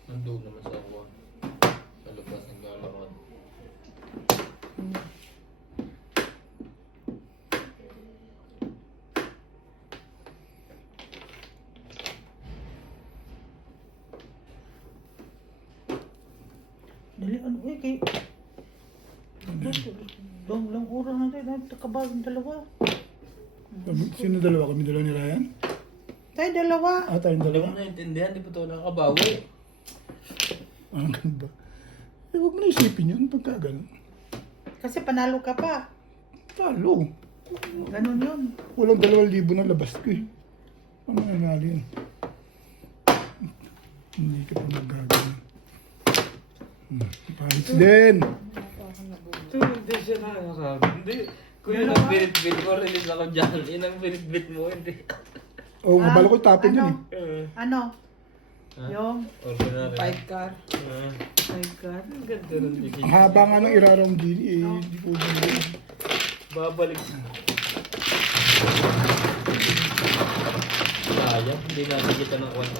Nandun naman sa uwan. Sa labas ng galakad. Dali, ano eh, kay... Long oras na tayo, nakabagong dalawa. Sino dalawa? Kami dalawa ni Ryan? Tayo dalawa. Tayong Hindi dalawa? mo naintindihan, di pa ito nakakabawi. Ang ganda. Huwag mo na isipin yun pagka ganun. Kasi panalo ka pa. Talo. Ganun yun. Walang 2,000 na labas ko eh. Ang nangyari yun. Hindi ka pa magagawin. Paris din. Ito, hindi siya nakakasabi. Hindi. Kung yun ang binit-bit mo, release ako dyan. Yun ang binit-bit mo, hindi. Oo, nga bala ko tapon ano? yun eh. Ano? Ha? Yung Ordinary. 5 car. my God. Ang ganda ng bibig. Ang haba nga ng iraram din eh. Di ko din. Babalik. Sayang, hindi natin kita ng kwento.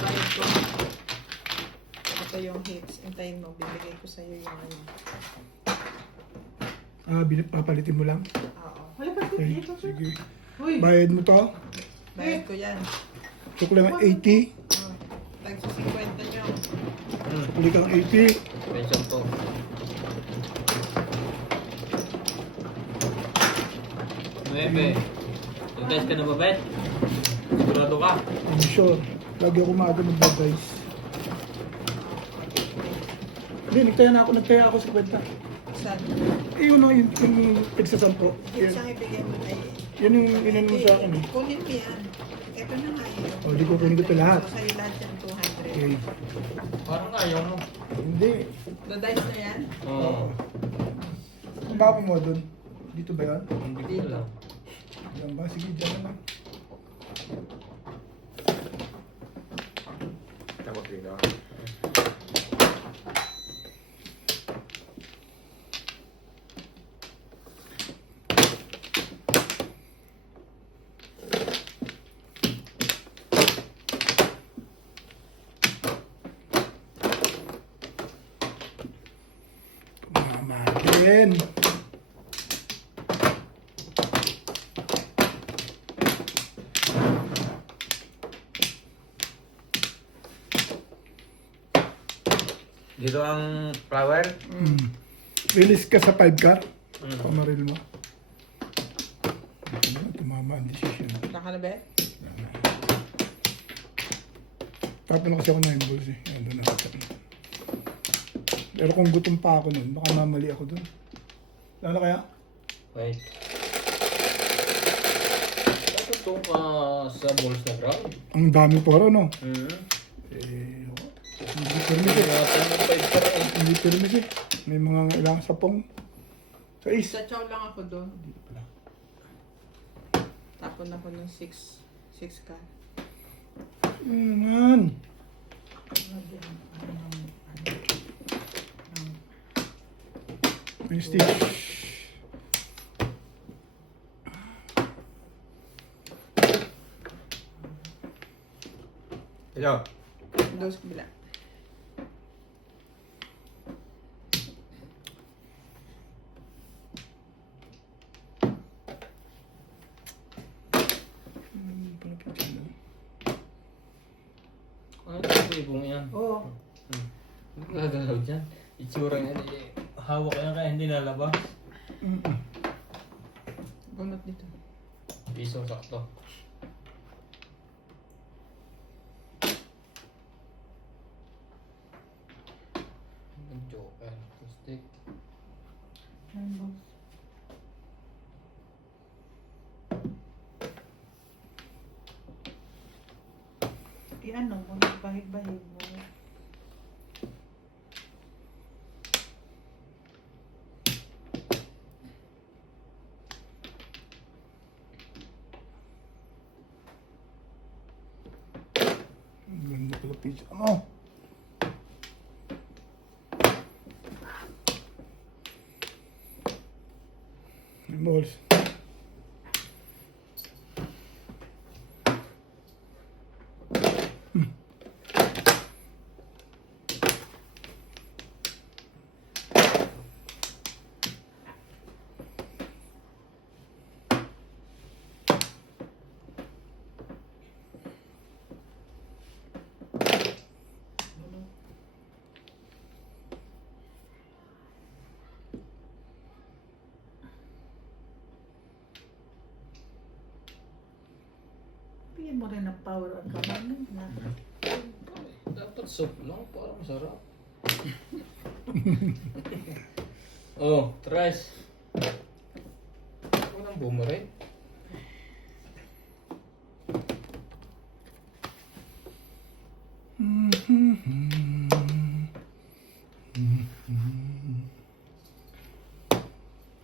Bayad ko. Ito yung hits. Antayin mo, bibigay ko sa'yo yung ano. Papalitin mo lang. Oo. Wala ba Okay, dito? sige. Uy, Bayad mo to. Bayad ko yan. Ito ko lang ang 80. Tagsa 50 nyo. Uli kang 80. Pension to. Nuebe. Nag-test ka na ba, Bet? Sigurado ka? I'm sure. Lagi ako maaga mag-guys. Hindi, nagtaya ako sa kwenta. Saan? Eh, yun o, yung tigsasampo. Hits ang ibigay mo ay... Yan yung inan mo sa akin eh. Kunin mo yan. Ito na nga yun. O, di ko kunin ko ito lahat. So, sa'yo lahat yan, 200. Okay. Parang ayaw mo. Hindi. The dice na yan? Oo. Ang bako mo doon. Dito ba yan? Hindi ko alam. Yan ba? Sige, dyan na lang. Tapos dito. Mamakin. Dito ang flower. Release ka sa 5 car. Mm. Pamaril mo. Tumama ang decision. Nakalabet? Tapos na kasi ako 9 balls eh. Yan, doon nakita. Pero kung gutom pa ako nun, baka mamali ako dun. Lalo kaya? Wait. Bakit ito ka sa balls na ground? Ang dami po raw, no? Hmm. Eh, hindi permis eh. Ingatan mo 5 ka rin. Hindi permis eh. May mga ilang sapong. Sa is. Sa chow lang ako doon. Tapon ako ng 6 ka. Yan. May stitch. Hello. Doon sa kabila. Ano ito ibong yan? Oo. Gagalaw dyan. Itsura yan eh. Hawak yan kaya hindi nalabas. Bunot dito. Piso sakto. Joker. Stick. I-ano mo, bahig-bahig mo. Ang ganda pala pizza. Ano? May balls. Bigyan mo rin ng power ang kamay na. Dapat soup lang para masarap. Oh, tres. Walang boomerang.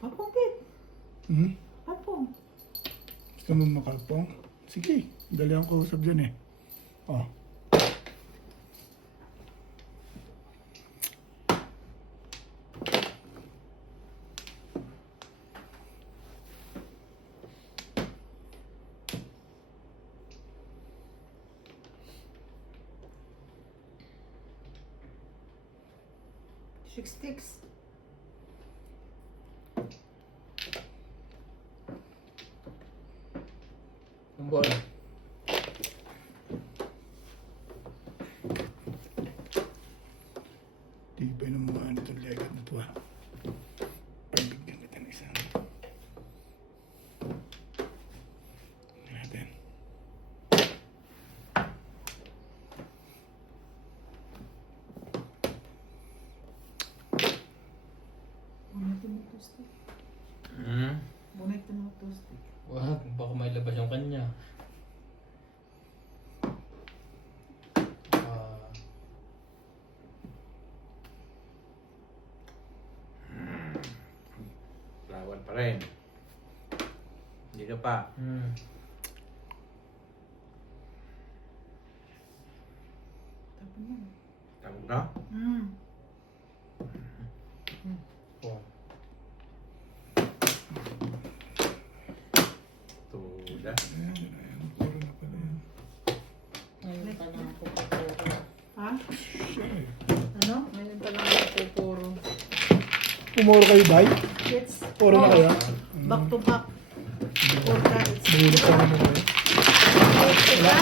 Papong, Pete. Hmm? Papong. Gusto mo makalpong? Sige, dali ang kausap dyan eh. Oh. Six sticks. Kumbol. Tibay ng mga ano itong legat na ito ah. Pagbigyan kita ng isa. Natin. Bunutin mo to stick. Hmm? Bunutin mo to stick. Wag, baka may labas yung kanya. Ah. Lawan pa rin. Hindi ka pa. Tapon yan. Tawag na? Mm. Oh. Tuda. Ayan, ayan. Puro na pala yan. Ngayon pa lang ako pupuro. Ha? Siya eh. Ano? Ngayon pa lang ako pupuro. Pumuro kayo, bay? It's Puro na kaya? back to back. Four carrots. Mahulog ka naman kayo. May steak ka?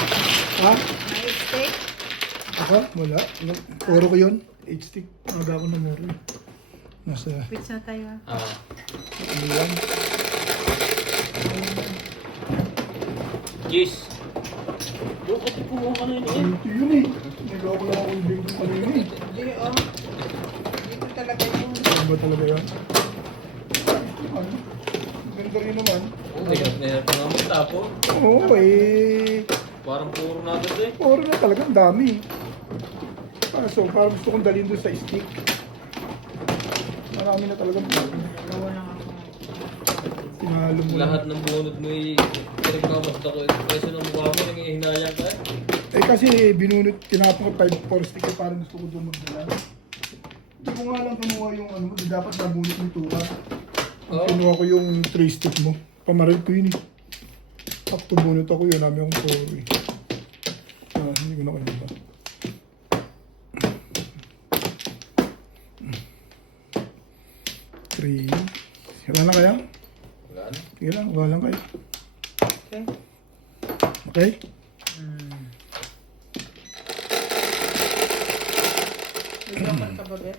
Ha? May steak? Ako? Wala. Puro ko yun. 8 stick. Aga ako na meron. Nasa Pizza tayo ha? Ah. ilan. Jeez. Bakit kumuha ka na yun? Ito yun eh. Nagawa ko lang ako yung bacon kanina eh. Hindi, oh. Dito talaga yung... Ano ba talaga yan? Ano? Ganda rin naman. Oh, hirap na hirap na naman tapon. Oo eh. Parang puro na agad eh. Puro na talaga. Ang dami. So, parang gusto kong dalhin doon sa stick. Marami na talagang Dalawa lang ako. pinahalo mo. Lahat ng bunot mo ay pinagmamasta ko. Kasi ng mukha mo, nangihinayang ka eh. Eh kasi binunot, tinapon ko 5-4 stick eh, parang gusto ko doon magdala. Hindi ko nga lang kinuha yung ano mo, di dapat nabunot yung tuwa. Oh. Kinuha ko yung 3 stick mo. Pamaril ko yun eh. Akto bunot ako yun, namin akong puro eh. Ah, hindi ko na kayo ba. Three. Wala na kaya? Wala na. Sige lang, wala lang kayo. Okay. Okay? May dapat ka ba, Bet?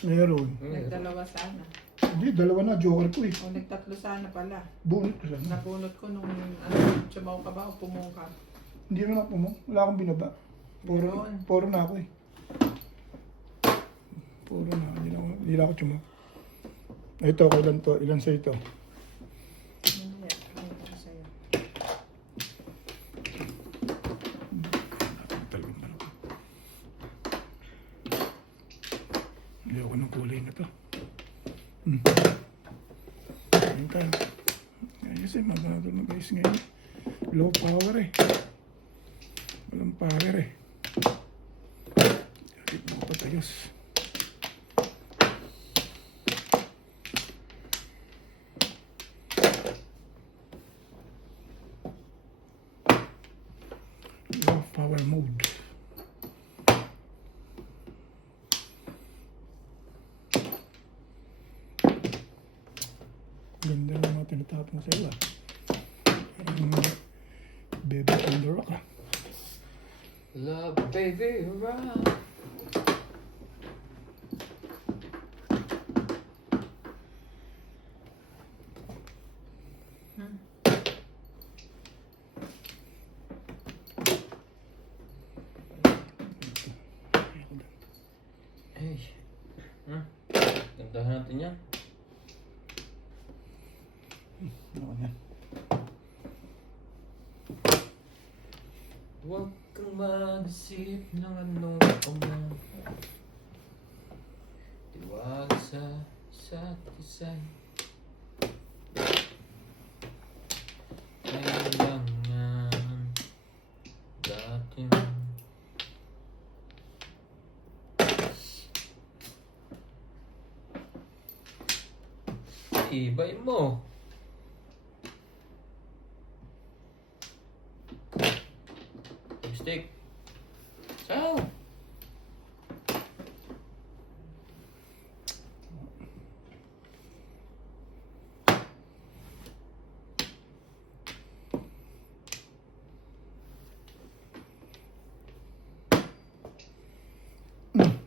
Meron. Nagdalawa sana. Hindi, dalawa na, joker ko eh. O nagtatlo sana pala. Bunot ko lang. Nabunot ko nung ano, sumaw ka ba o pumong ka? Hindi naman ako mo. Wala akong binaba. Meron. Puro na ako eh. Puro na. Hindi na ako tsuma. Ito, kailan to? Ilan sa ito? Hindi, ito sa'yo. Hindi ako ng kulay na to. Ayun tayo. Ayos eh, magandang na guys ngayon. Low power eh. Walang power eh. Kahit mo patayos. Low power mode. Ganda ng mga tinatapong sa iba. Parang baby on the rock ah. Love, baby, around. Hey. Gandahan natin yan. Ako na. Huwag kang mag-isip ng ano o man. Tiwag sa isa't isa. May Tibay mo. Lipstick. Ciao.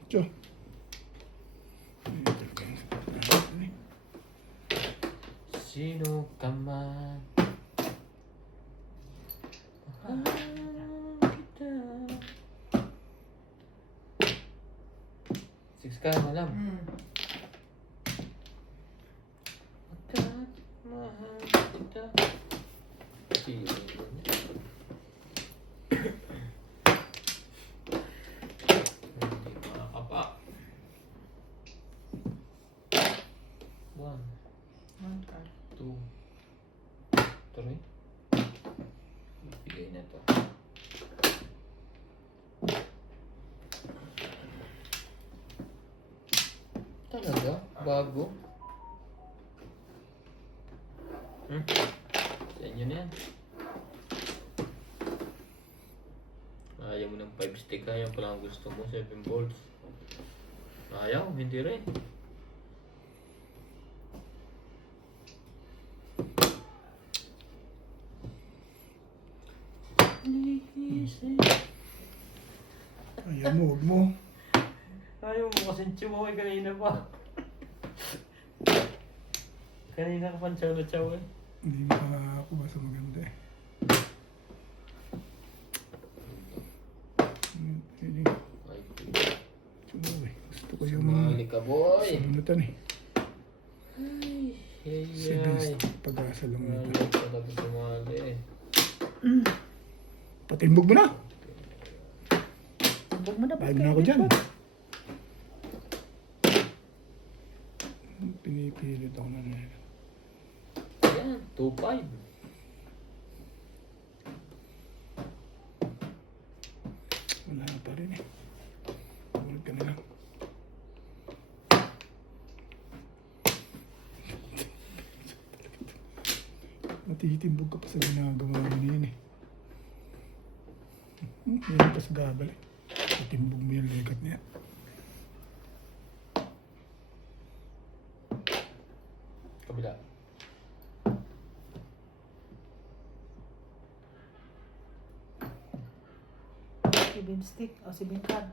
Tiyo. Sino ka man? Mahal kita. 6 ka, malam. Pagkat mahal kita. Sino ka man? Hindi makakapa. 1, 2, 3. Bigay na to. Talaga? Bago? Sa inyo na yan. Ayaw mo ng 5 stick, ayaw pala ang gusto mo, 7 volts. Ayaw, hindi rin. Ayaw mo, huwag mo. Ayaw mo kasing chihuahua kanina pa. Kanina ka pang chow na chow eh. Hindi makakuha sa maganda eh. Hindi. Ay, Sumo eh. Gusto ko yung sumali ka boy. salunutan eh. Ay, Sa ay. best pag-asa lang Ayaw nito. talaga sumali eh. Patimbog mo na. Huwag mo na ba? Bayad na ako dyan. Pinipilit ako na rin. Yan, 2.5. Wala pa rin eh. Ulit ka na lang. Matitimbog ka pa sa ginagawa mo yun eh. Yan pa sa gabal eh. Matimbog mo yung legat niya. Kabila. Si Bimstick o si Bingkar.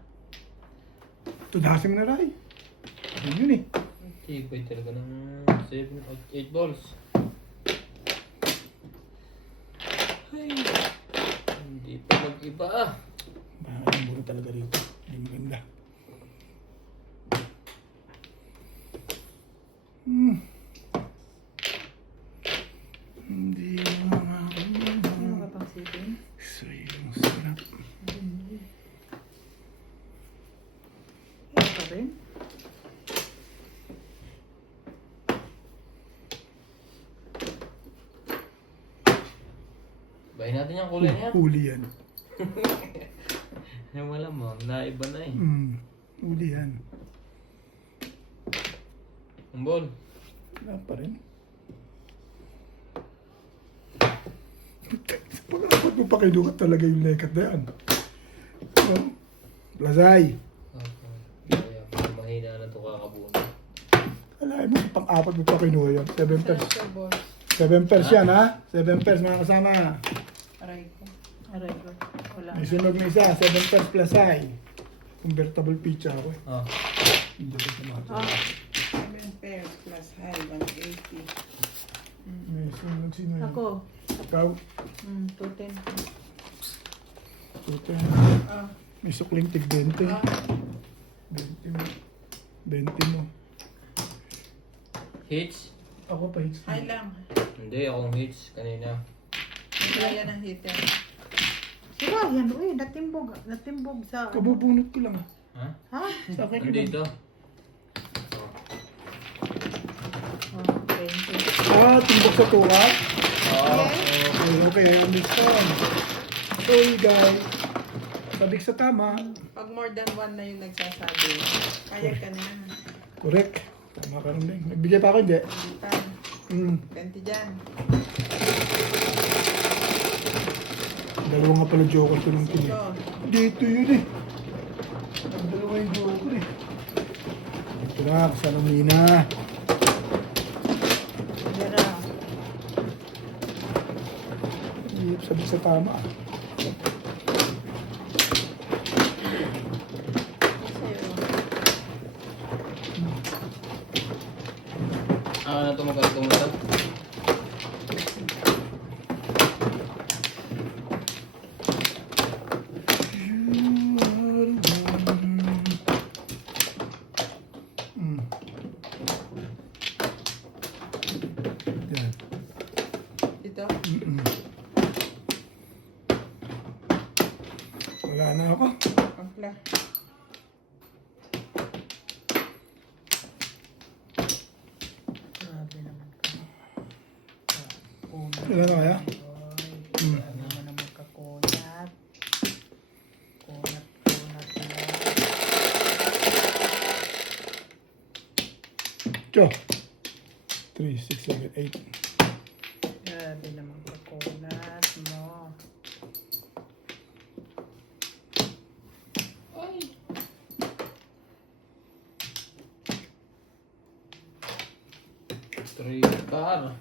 Tudasin mo na Ray. Yun eh. Tibay talaga ng 7 o 8 balls. Ay, hindi pa mag-iba ah. Bakit ang buro talaga rito. Hindi maganda. Hindi makakalimutan. Ano ka pang sibin? Sa'yo, sarap. Ito pa rin. Bayin natin yung kulay niya. Huli yan. Yung wala mo, naiba na eh. Huli yan. Ang ball. Wala pa rin. Pag-apat mo pa kinukat talaga yung lekat na yan. Oh. Lazay. Kaya kung mahina na ito kakabuno. Alay mo, pang-apat mo pa kinuha yan. 7 pairs. Sir, boss. 7 pairs yan ha. 7 pairs mga kasama. Aray ko. Aray ko. Wala. May sunog na isa. 7 pairs plus ay. Convertible pizza ako eh. Oh. Hindi ko sumata. Ah, 7 pairs plus high, 180. May sunog sino yun? ako. Ikaw. 210. Puta. Ah, May sukling tig 20. ah, 20 mo. 20 mo. Hits? Ako pa hits. high lang. Hindi, akong hits kanina. Kaya ng heater. Sira yan. Uy, natimbog. Natimbog sa... Kabubunot ko lang ah. Ha? Ha? Sa akin Nandito. Oh, 20. timbok sa tukat. Oo. Okay, I understand. Sorry guys. Sabik sa tama. Pag more than one na yung nagsasabi, kaya ka na yan. Correct. Tama ka rin din. Nagbigay pa ako hindi. Hindi pa. 20 dyan. Dalawa nga pala joker ko ng pili. Ito. Dito yun eh. Ang dalawa yung joker eh. Ito na, kasama Mina. Dira. Hirap sabi sa tama. Sa'yo. Na tumagal tumagal. Yan. Ito. Wala na ako. Ampla. Grabe naman ka. Kunat. Wala na kaya? Ano mo naman ka kunat. Kunat na. Cho. 3, 6, 7, 8. Grabe naman ka kunat mo. Tripar.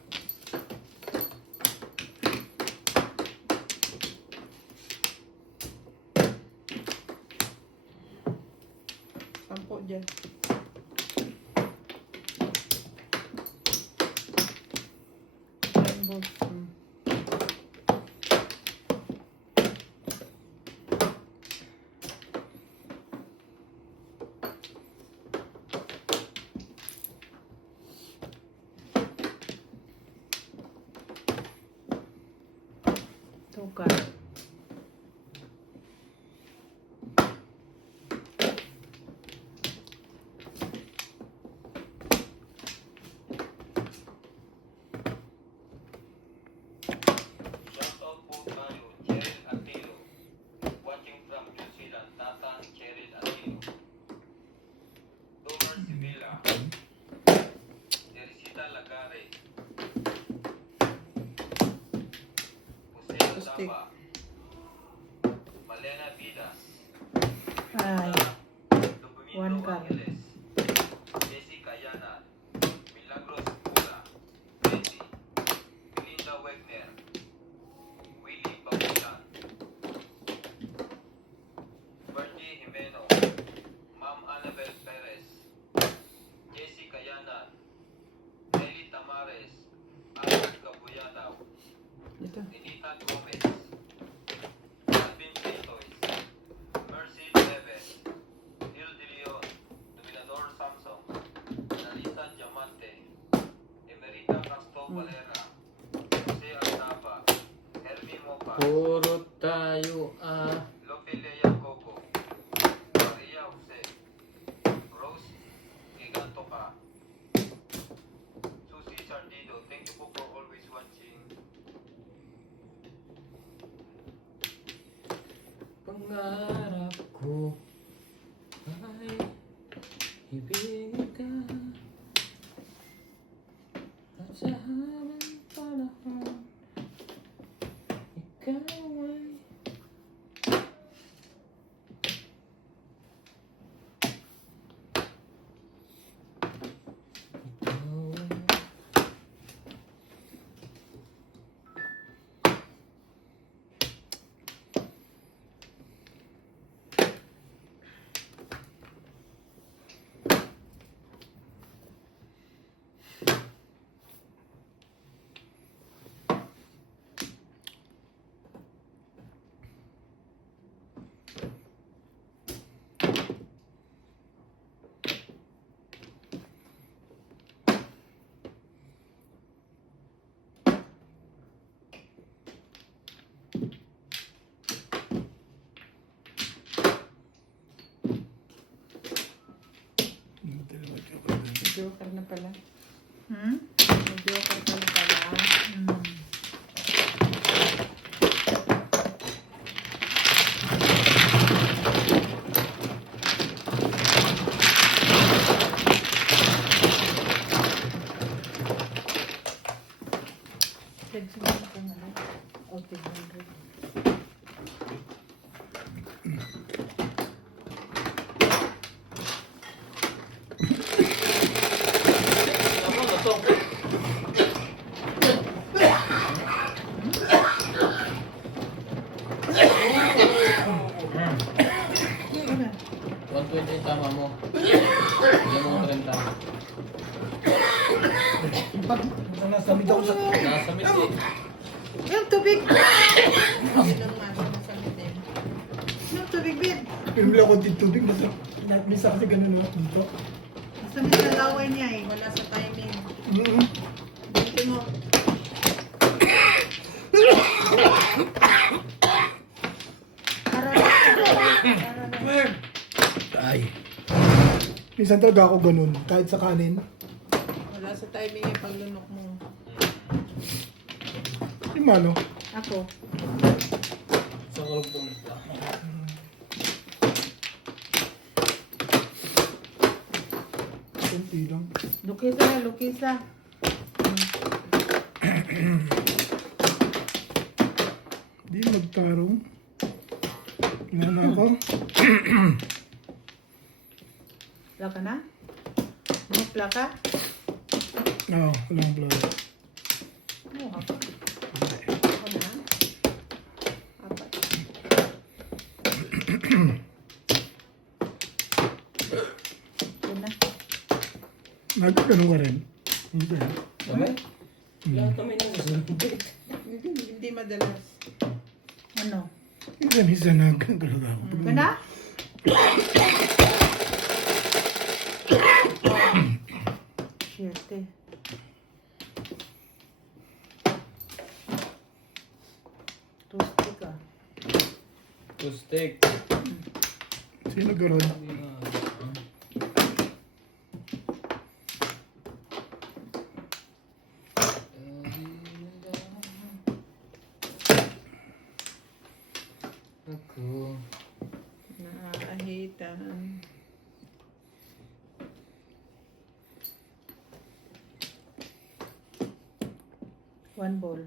Sampo dyan. Rainbow. Tukar. Shoutout po tayo, Cheryl Atilo. Watching from New Zealand, Tatan Cheryl Atilo. Tomer Sibila. Teresita Lagare. Jose Pustik. Adaba. Malena Vidas. Ay. Domingo One card. Angeles. Jessica Yana. Milagros Pula. Betty. Linda Wegner. Willie Babulan. Bernie Jimeno. Ma'am Annabel Perez. Jessica Yana. Nelly Tamares. Albert Cabuyadaw. Ito. Anita Gomez. Alvin Pintoy. Mercy Neves. Neil De Leon. Dominador Samsung. Narisa Diamante. Emerita Castro Valera. Jose Arnaba. Hermie Mopa. Puro tayo Lopelea Coco. Maria Jose. Rose Gigantoka. Susie Sardido. Thank you po for always watching. pangarap ko ay ibigin ka at sa habang panahon ikaw ay Joker na pala. Hmm? May joker ka na pala. Ano na to? Ano? 120 tama mo. Hindi mo 30. Nasa mid ako sa... Nasa mid eh. Yung tubig! Inom nga siya sa mitin. Yung tubig, bin! Pinumili ako dito tubig. Minsan kasi ganun na dito. Nasa may nalaway niya eh. Wala sa timing. Mm-hmm. Dito mo. Ay. Minsan talaga ako ganun. Kahit sa kanin. Wala sa timing yung paglunok mo. Yung mano. Ako. Sa kalog pumunta. Kunti lang. Lukisa na, lukisa. Di magtarong. Wala na ako. Wala ka na? Mupla ka? Oo, walang plano. Oo, ako. Ako na. Apat. Yun na. Nagkano ka rin? Hindi. Kami? Lahat kami nang isa. Hindi madalas. Ano? Minsan nagkano ako. Ka na? Siyete. Tusti ka. Tustik. Sino garon? Ako. Nakakahitan. One ball.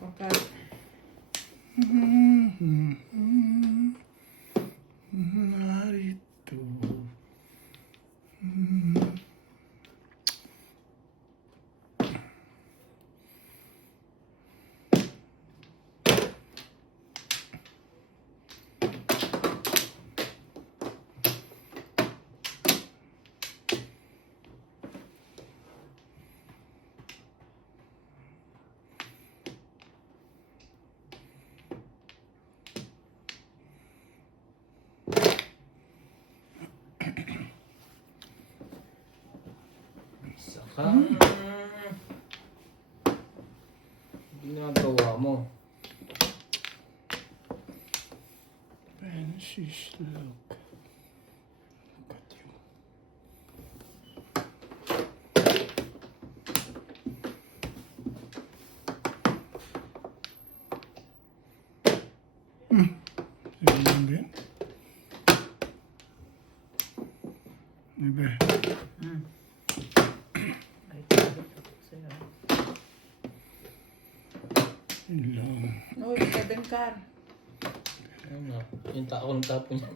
Wakas. Narito. Saka. Ginagawa mo. Francis, look. Look at you. Sige lang din. Diba? Ay, tawag ako sa'yo. Yun lang. Uy, 7 car. Ano? Yung taong tapo niya.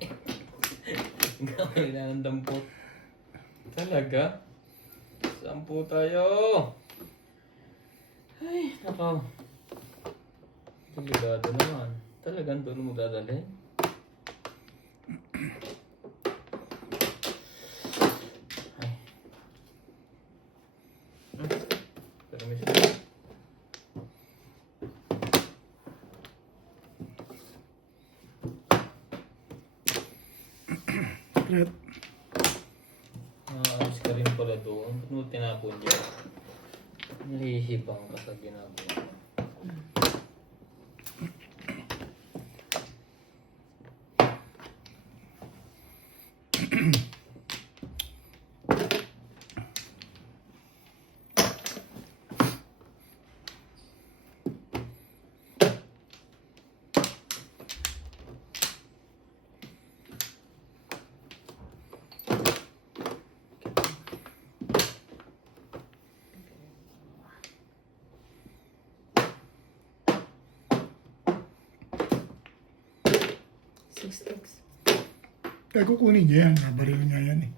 Gawin na ng dampot. Talaga? Sampu tayo! Ay, nakaw. Delikado naman. Talagang doon mo dadalhin? Ay. Permission. Red. Ayos ka rin pala doon. Ba't mo tinapon dyan? Nahihibang ka sa ginagawa mo. Six sticks. Kaya kukunin niya yan. Nabaril niya yan eh.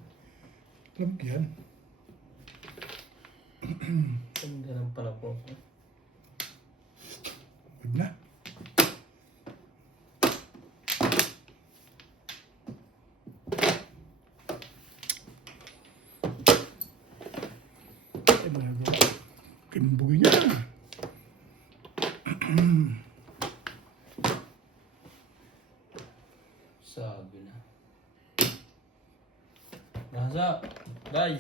Alam ko yan. Ganda ng panapon ko. Huwag na. Ay, mga gawa. Kinumbugin niya. Sabi na. Nasa, bay.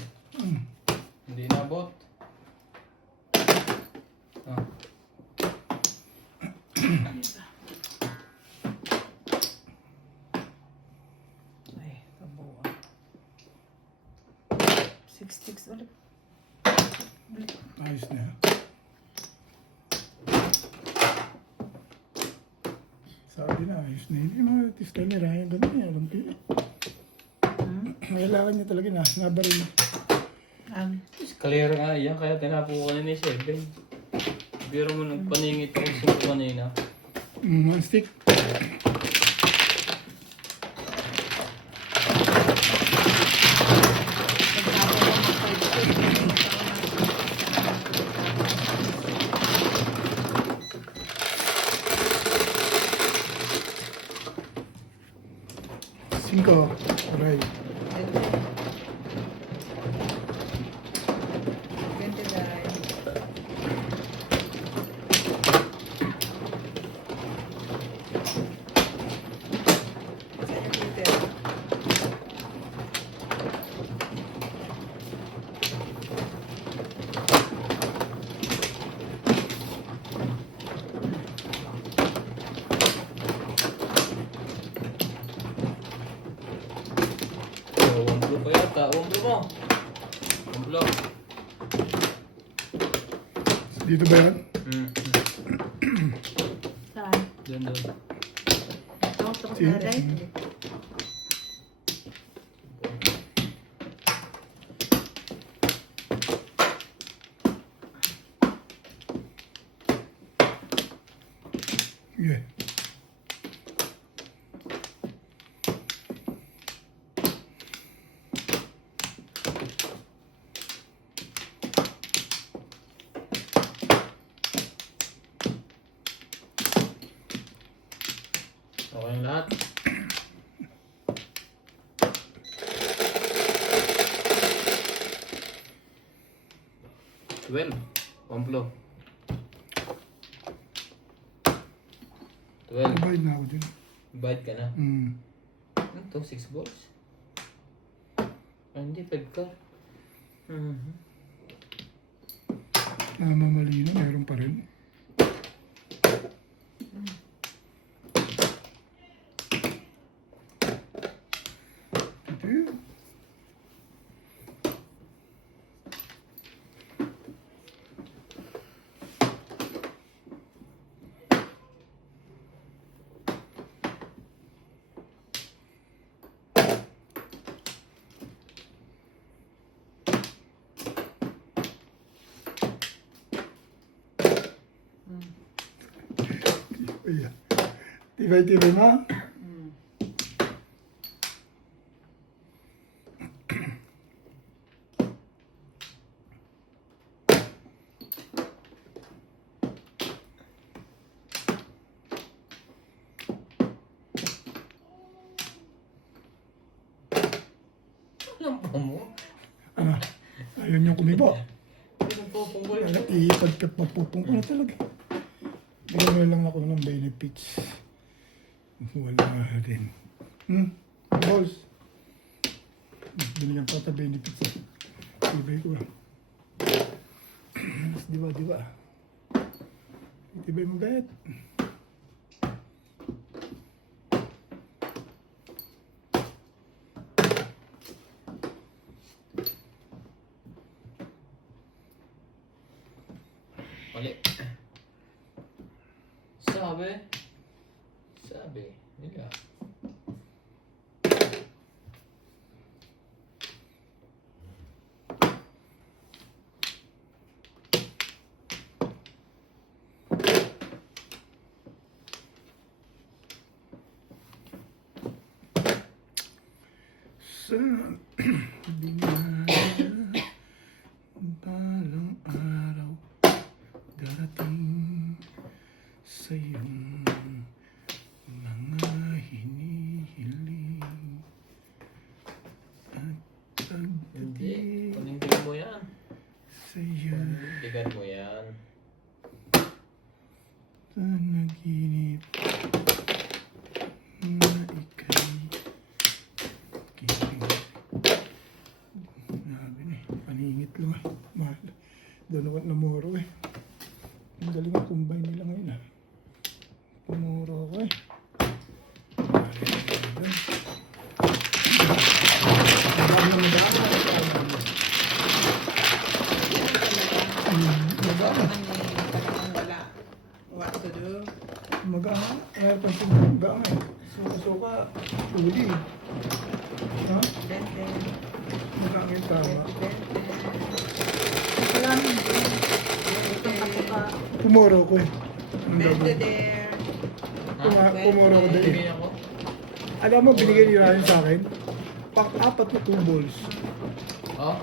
Hindi nabot. Ah. Ay, kabuo. Six sticks ulit. Ayos na. Sabi na, ayos na yun. Yung mga artista nila, yung ganun niya, alam ko yun. Kailangan niya talaga na, nabaril na. Clear nga yan, kaya tinapo ko kanina yung 7. Biro mo nagpaningit ako sa kanina. One stick. Cinco. Aray. 29. Sa'yo, Peter. Oh, umblo pa yata. Umblo mo. Umblo. Dito ba yan? Saan? Diyan doon. Ito, tapos Sige. na rin. Sige. Okay ang lahat. Well, umblo. 12. Kubayad na ako dyan. Bite ka na. Hmm. Ano to? 6 balls? Ah, hindi, 5 ka. Namamali na, meron pa rin. Ito yun. Ayan. Tibay-tibay mo. Alam pa mo? Ano? Ayun yung kumibo. Pinagpupungkol Kaya ipagpapupong ko na talaga. Bigyan mo lang ako ng benefits. Wala rin. Balls. Binigyan pa ata benefits eh. Tibay ko. Diba? Tibay mo gayat. Sabi. Sabi. Nila. Sa balang araw darating sa iyong mga hinihiling at Hindi. pagdating Panindigan mo yan. sa iyo Panindigan mo yan. sa naginip na ika'y kiling. Sabi na paningit lang mahal. Doon ako namuro Ang galing ang combine nila ngayon Namuro ako Talagang wala what to do. Magaan. Kaya pansin mo, magaan Suka-suka, uli. Ha? Benten. Magaan yung tama. Wala nang din. Itong katuka. Kumoro ko Ang Bente gagawin. there. Kumoro ko din Binigyan ako. Alam mo, binigyan niyo rin sa akin. Pang-apat na 2 balls. Oh?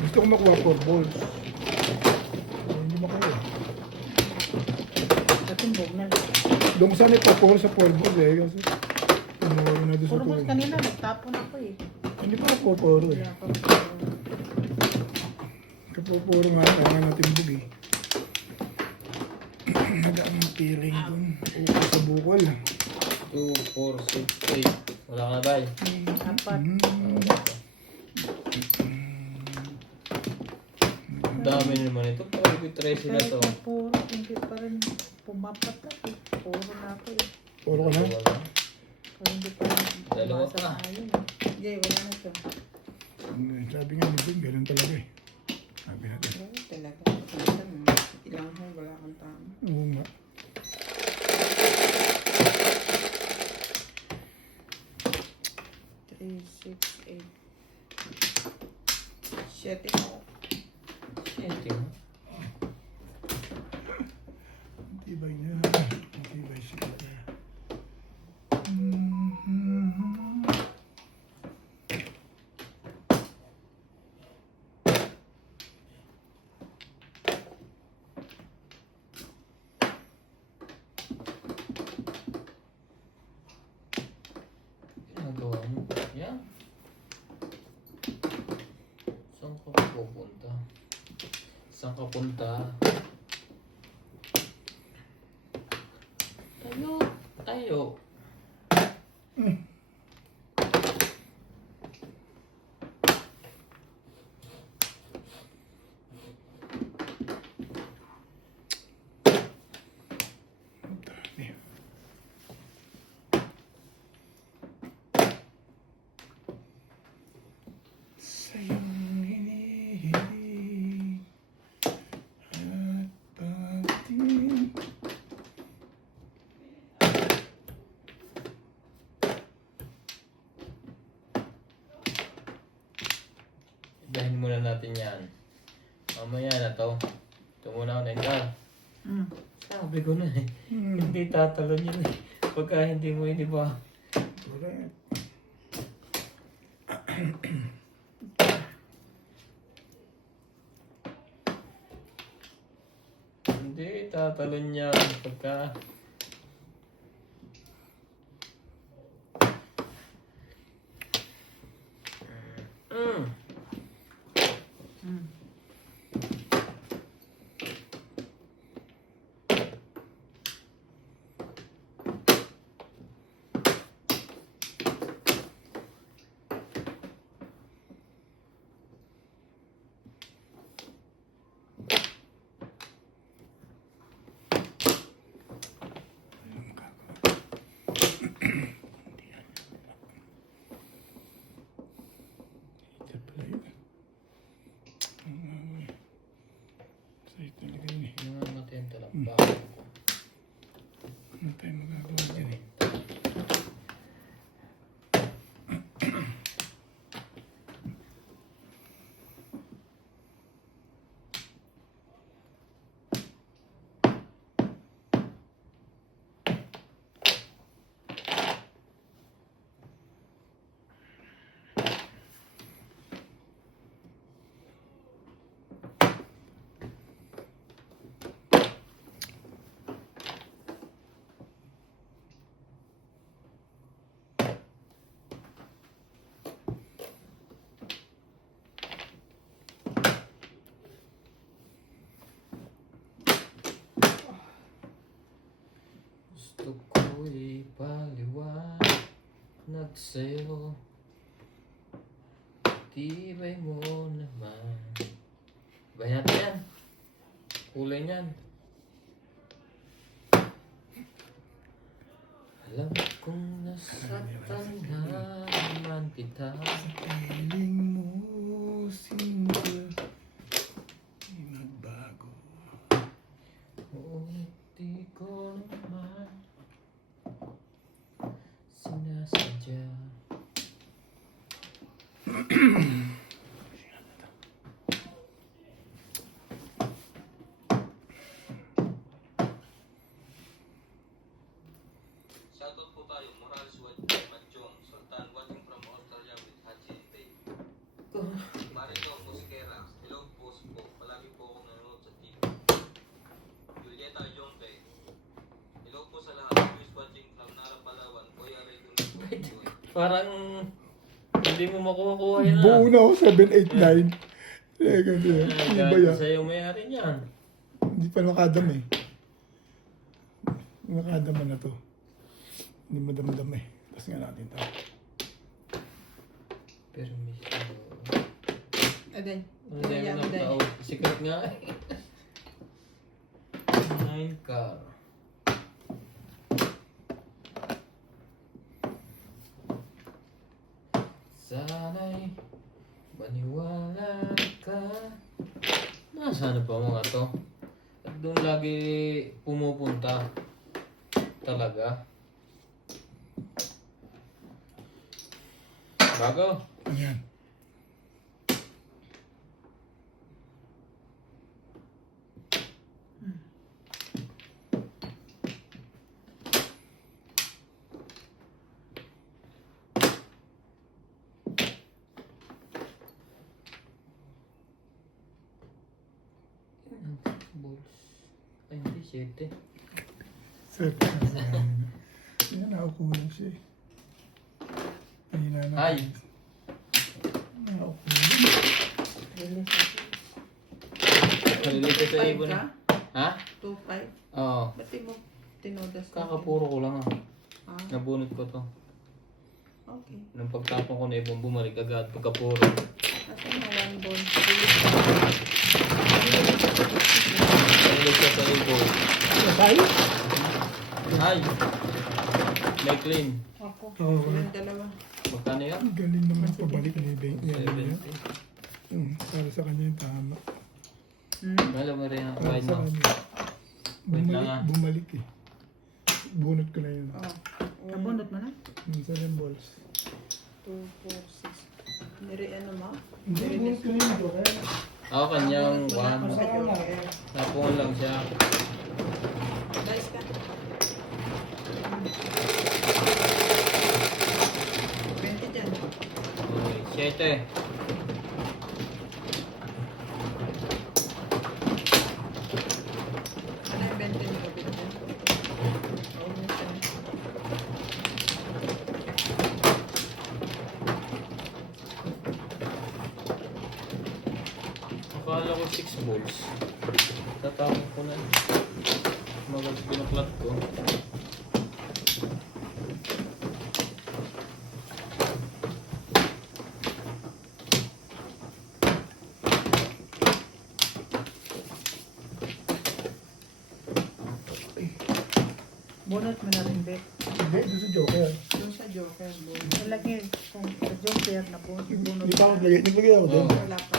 Gusto ko makuha 4 balls. Hindi makuha. Katumbog na lang. Doon ko sana ipapuro sa 4 balls Kasi kumuro na doon sa Puro 2. kanina, nagtapon ako Hindi pa ako pupuro Wala pa. Kapupuro nga, tama na timbog Nagaan ang feeling doon. Upo sa bukol. 2, 4, 6, 8. Wala ka na ba? Apat. Ang dami naman ito. Pwede ko 13 na to. Kahit na puro, hindi pa rin pumapat ako Puro na ako Puro ka na? Pero hindi pa rin Dalawa umasa pa. tayo Hindi, wala na to. Sabi nga ni Bing, ganun talaga Sabi natin. Oo, talaga. Minsan, ilang hole, wala kang tama. Oo nga. Three, six, eight. Shit, ikaw. Tibay niya. Tibay siya. Ginagawa mo? Yan. Saan ka pupunta? Saan ka punta? Tayo. Tayo. Sa'yong hinihiling at pagtingin. Ibahin muna natin yan. Mamaya na to. Ito muna ako na ikaw. Sabi ko na Hindi tatalon yun Pagka hindi mo iniba. Correct. Hindi tatalon yan. Pagka... sa'yo. Tibay mo naman. Bayan natin yan. Kulay niyan. Alam kong nasaktan na naman kita. Piling mo, single. Di nagbago. Ngunit di ko naman sinasadya. Shoutout po tayo, Morales Madjong, Sultan watching from Australia with Haji and Faye. Marito Mosquera, hello po po, palagi po akong nanonood sa TV. Julieta Jombe, hello po sa lahat, who is watching from Nara, Palawan, Kuya Ray Tuloy. Parang hindi mo makuha-kuha yan Buo na ako, 789. Teka, hindi ba yan? Sa'yo may-ari niyan. Hindi pa nakadam eh. Nakadam na to. Hindi madam-dam eh. Tapos nga natin ito. Permiso. Aday. Ang dami Kaya ng aday. tao. Secret nga eh. 9 car. Sana'y maniwala ka. Nasaan na ba mga to? At doon lagi pumupunta. Talaga. Bago. Ayan. Balls. Ay, hindi, 7. Sir, yan, nakukulang siya eh. Ayun na. Ay! Nakukulang. Nalilito sa 2.5 ibon. ka? Ha? 2.5? Oo. Ba't di mo tinodas? Kakapuro ko lang ah. Ah, Nabunot ko to. okay. Nung pagtapon ko na ibon, bumalik agad. Pagkapuro. Asa na one bone? Release ka. Nalilito sa ibon. Ay! Ay! May clean. Ako. Oo. Yung dalawa. Magkano yan? Ang galing naman pabalik ni Bank niya. 70. Para sa kanya yung tama. Alam mo rin ang Para kain sa mo. kanya. Wait lang ah. Bumalik eh. Bunot ko na yun. Oh. Nabunot mo na? Minsan yung balls. 2, 4, 6. Nire ano mo? Hindi, bunot ko na yun. Joker. Ako kanyang Wala ko 1. sa Joker. Napungan lang siya. Dice ka. 20 dyan. Okay, 7. Ano yung 20 ni Robin dyan? Oo, minsan. Akala ko 6 balls. Tatapon ko na. Magal pinuklat ko. Bunot mo na rin, Bek. Hindi, doon sa Joker. Doon sa Joker. bone. Nalagay kung sa joker na bunot. Hindi pa ako naglagay. Hindi lagay ako doon. Oo. Wala pa.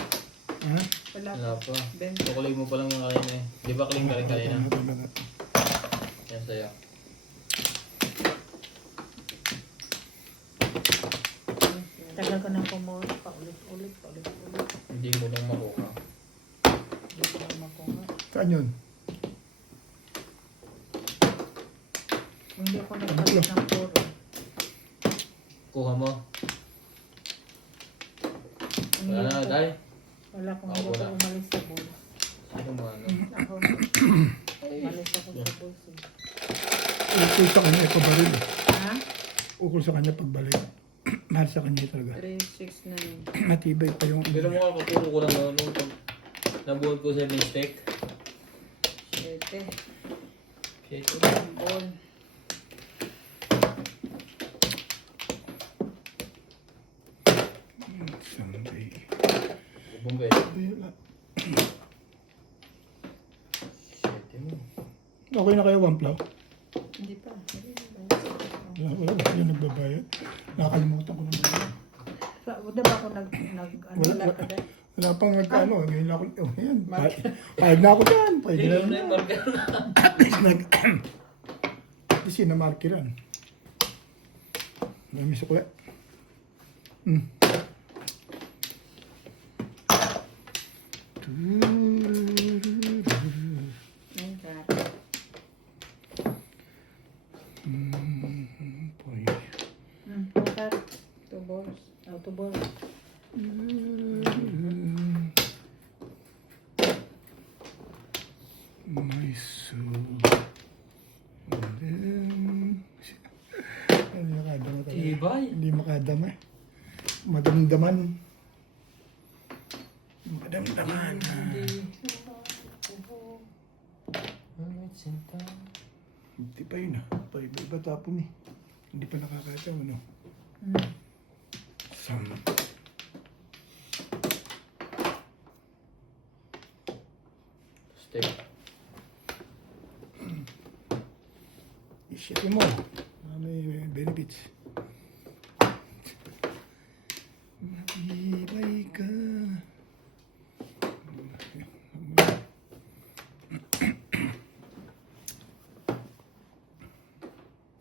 Ha? Wala Wala pa. pa. 20. Tukulay mo pa lang yung kanina eh. Di ba clean ka rin kanina? Tama. Yan sa'yo. Tagal ko nang kumuha. Paulit-ulit. Hindi mo lang makuha. Hindi ko na makuha. Saan yun? Kung hindi ako nagpalit ng puro. Kuha mo. Kung Wala hindi na, ako- Day. Wala kung Ako hindi ako na. umalis sa bulls. Ano mo ano? Ako. Umalis ako sa bulls eh. Ukol sa kanya, pabaril eh. Ha? Ukol sa kanya pagbalik. Mahal sa kanya talaga. 3, 6, 9. Matibay pa yung Pero mukha kapuro ko lang nung pag nabuhat ko sa mistake. 7. Okay, ito. Ball. Bunggay. Hindi na. Shit mo. Okay na kayo, one plow? Hindi pa. Wala yung nagbabayad. Nakakalimutan ko naman. Wala ba ako Wala, kada? wala pang nagkano. Ngayon ako, oh, yan. Pahig na ako dyan. Pwede na Hindi lang. na marker na. At least at least yun na-markeran. Namiss ko eh. Boy. Bakar. 2 balls. Autoball. My soul. Hindi makadama talaga. Tibay. Hindi makadama eh. Madamdaman. Madamdaman. Sinta. Hindi pa yun ah. Iba tapon eh. Hindi pa nakakataw ano. Some. Step. Isipin mo. May benefits. Matibay ka.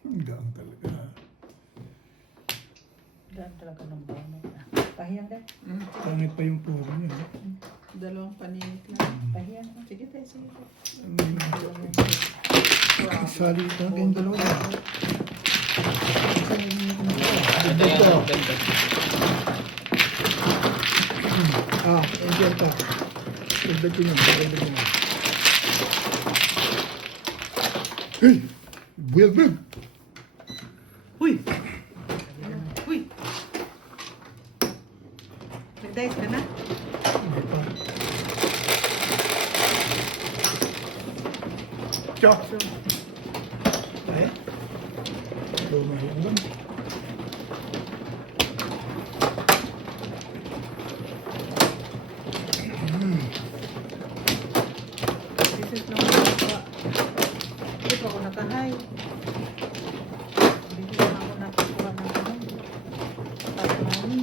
Ang gaang talaga. Daan talaga ng bono. Pahiyang ka? Pangit pa yung puro niya. no? 2 paninit lang. Pahiyang ka? Sige tayo, sige. Sali ito. Kayong dalawa na. Ito yan. Ito. Ganda. Angel ka. Ganda ko yun. Ganda ko yun. Hey! Build. Uy! Uy! Nag-dice ka na? Hindi pa. Chok! Ay? Lumayan lang. This is no more. Hindi pa ako nakahay. Hindi pa ako nakakuha ng ano. Pagkani.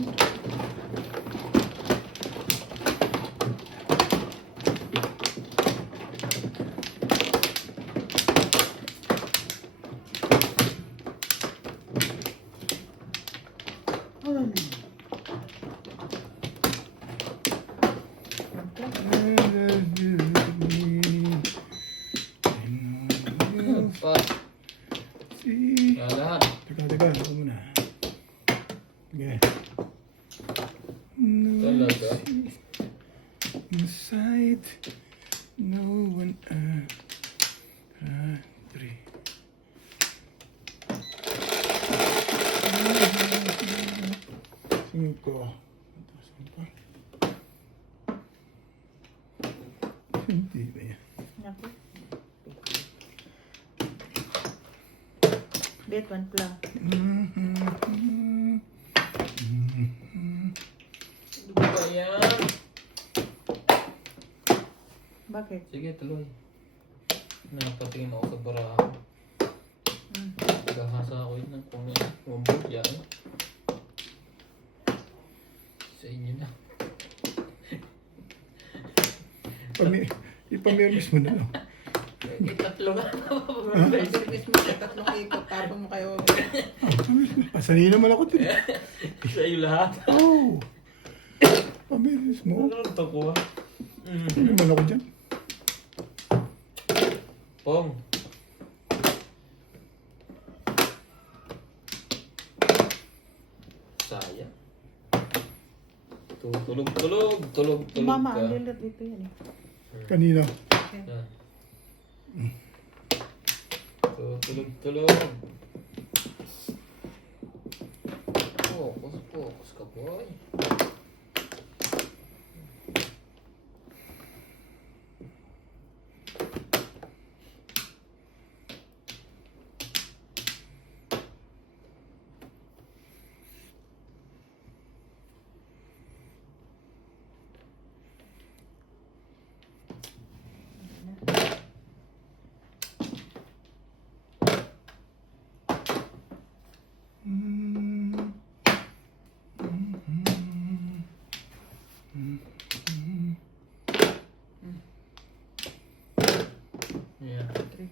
Pa. Yan lahat. Teka, ako muna. Okay. Talaga. Inside, no one three. Cinco. Hindi ba yan? Naku. Bet one pla. Ano ba yan? Bakit? Sige, tuloy. Napatingin ako sa baraha. Gahasa ako yun ng kung mabot yan. Sa inyo na. Ipamirmis mo na, no? Tatlo nga. Service mo sa 3 ikot. Tapon mo kayo. Pasanay naman ako din. Sa iyo lahat. Oh! Pamirmis mo. Ano to ko? Ano naman ako dyan? Pong. Sayang. Tulog Mama, ka. ang lilit dito yan eh. Kanina. Yan. Tulog. Focus ka, boy.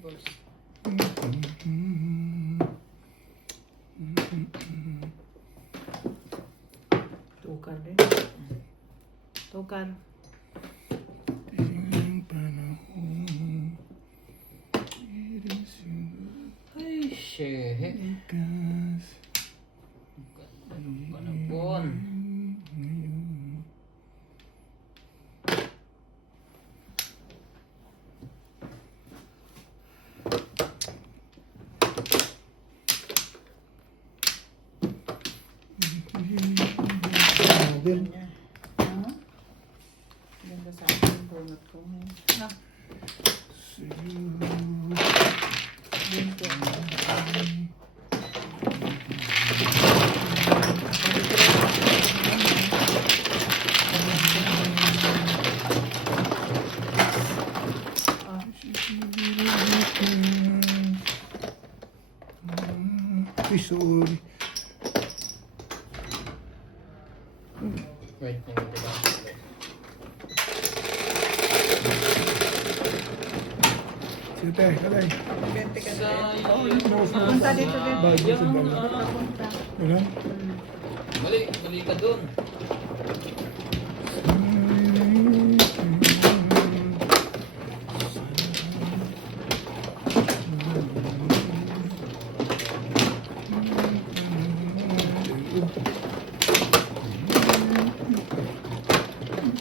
balls. Tukar din. Tukar. Tingin panahon. Iris yung Ay, shehe. gas. Panapon. Ngayon. Grabe. Ah? Ganda sa akin yung donut ko. Na. Uy, sorry. Wait, hindi ba? Sige, tay, kalay. Bente ka na. Punta dito din. Bago sa bala. Papunta. Wala? Mali, mali ka dun.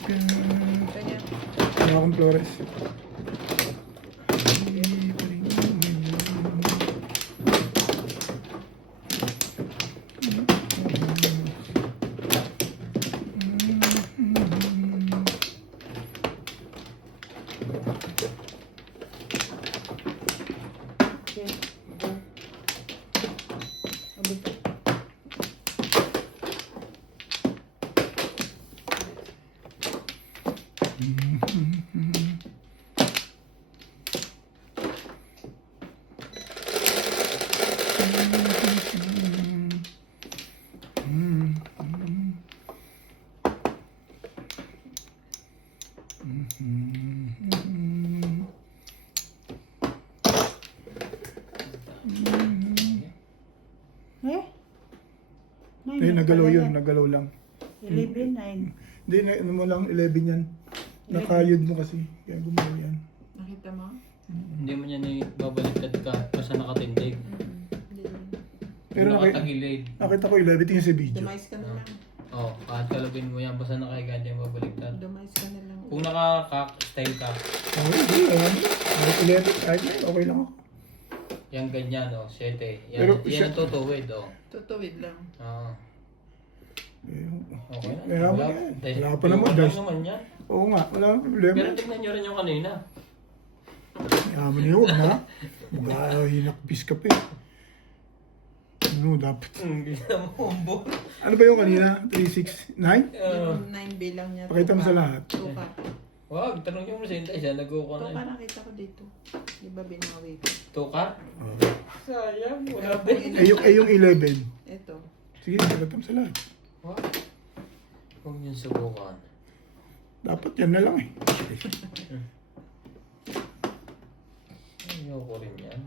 Ganyan. Wala akong Flores. Okay. Go. Abot. Eh? Eh, nagalaw yun, nagalaw lang. 11, 9. Hindi, ano mo lang, 11 yan. Nakayod mo kasi, kaya gumawa yan. Nakita mo? Hindi mo yan babaliktad ka basta nakatindig. Hindi rin. Pero Kung nakatagilid. nakita ko 11, tingin sa video. Dumais ka na lang. Oo, kahit kalugin mo yan basta nakahiga dyan babaliktad. Dumais ka na lang. Kung nakaka-style ka, Okay, hindi, kahit 11, kahit na, okay lang ako. yan ganyan, 7. Yan, Pero yan siya- ang tutuwid, Tutuwid lang. Oo. Eh, Okay na. Kaya ba yan? dahil- Wala pa naman, wala guys. naman yan. Oo nga, wala akong problema. Pero tignan nyo rin yung kanina. Yaman yun, ha? Magkahinakpis ka pa eh. Ano dapat? Gila mo, umbo. Ano ba yung kanina? 369? Yung 9 bilang niya. Pakita mo sa lahat. Tuka. Wag, tanong nyo mo sa Intay, siya nag-go ka Tuka na. nakita ko dito. Di ba binawi ko? Tuka? Oh. Sayang, wala din. Yung 11. Ito. Sige, pakita mo sa lahat. Wag. Huwag nyo subukan. Dapat yan na lang eh. Ayoko rin yan.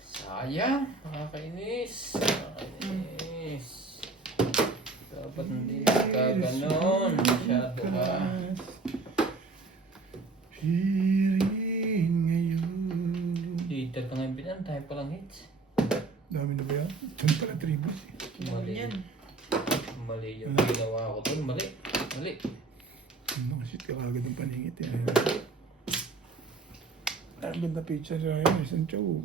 Sayang, nakakainis. Nakakainis. Dapat hindi ka ganon. Masyado ka. Piring ngayon. Later ka ngayon binan, tayo palang hits. Dami na ba yan? Ito pala tribus eh. Mali. Yan. Mali yung ginawa ko dun. Mali. Mali. Ano kasi kakagad ng paningit eh. Ang ganda picture sa yun. Isang chow.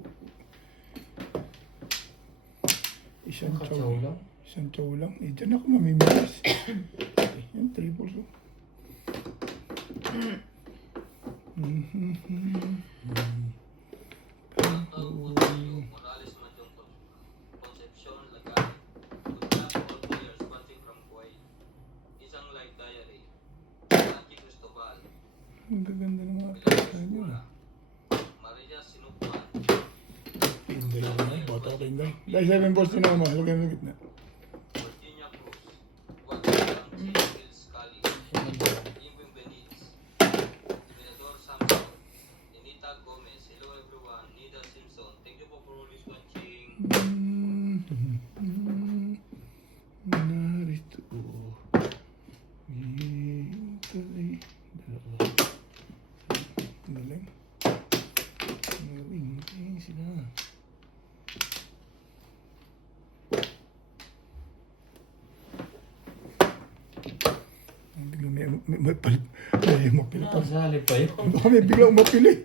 Isang chow. Nakatsaw lang. Isang chow lang. Eh, dyan ako mamimilis. Yan, tribus oh. Morales Manjong Concepcion Lagay. Good luck all players watching from Kuwait. Isang live diary. Aki Cristobal. Ang gaganda ng mga picture nyo. Maria Sinukman. Yung dalawa na, bata ka rin daw. Dahil 7 balls din ako ma, lagyan mo sa gitna. Virginia Cruz. Guadalupe Will Scali. Ibing Benitez. Venador Samson. Narito. Hintay. Dalawa. Galing. Galing sila. Biglang may palit. May umapili pa. Nakasali pa yun. Baka may biglang umapili.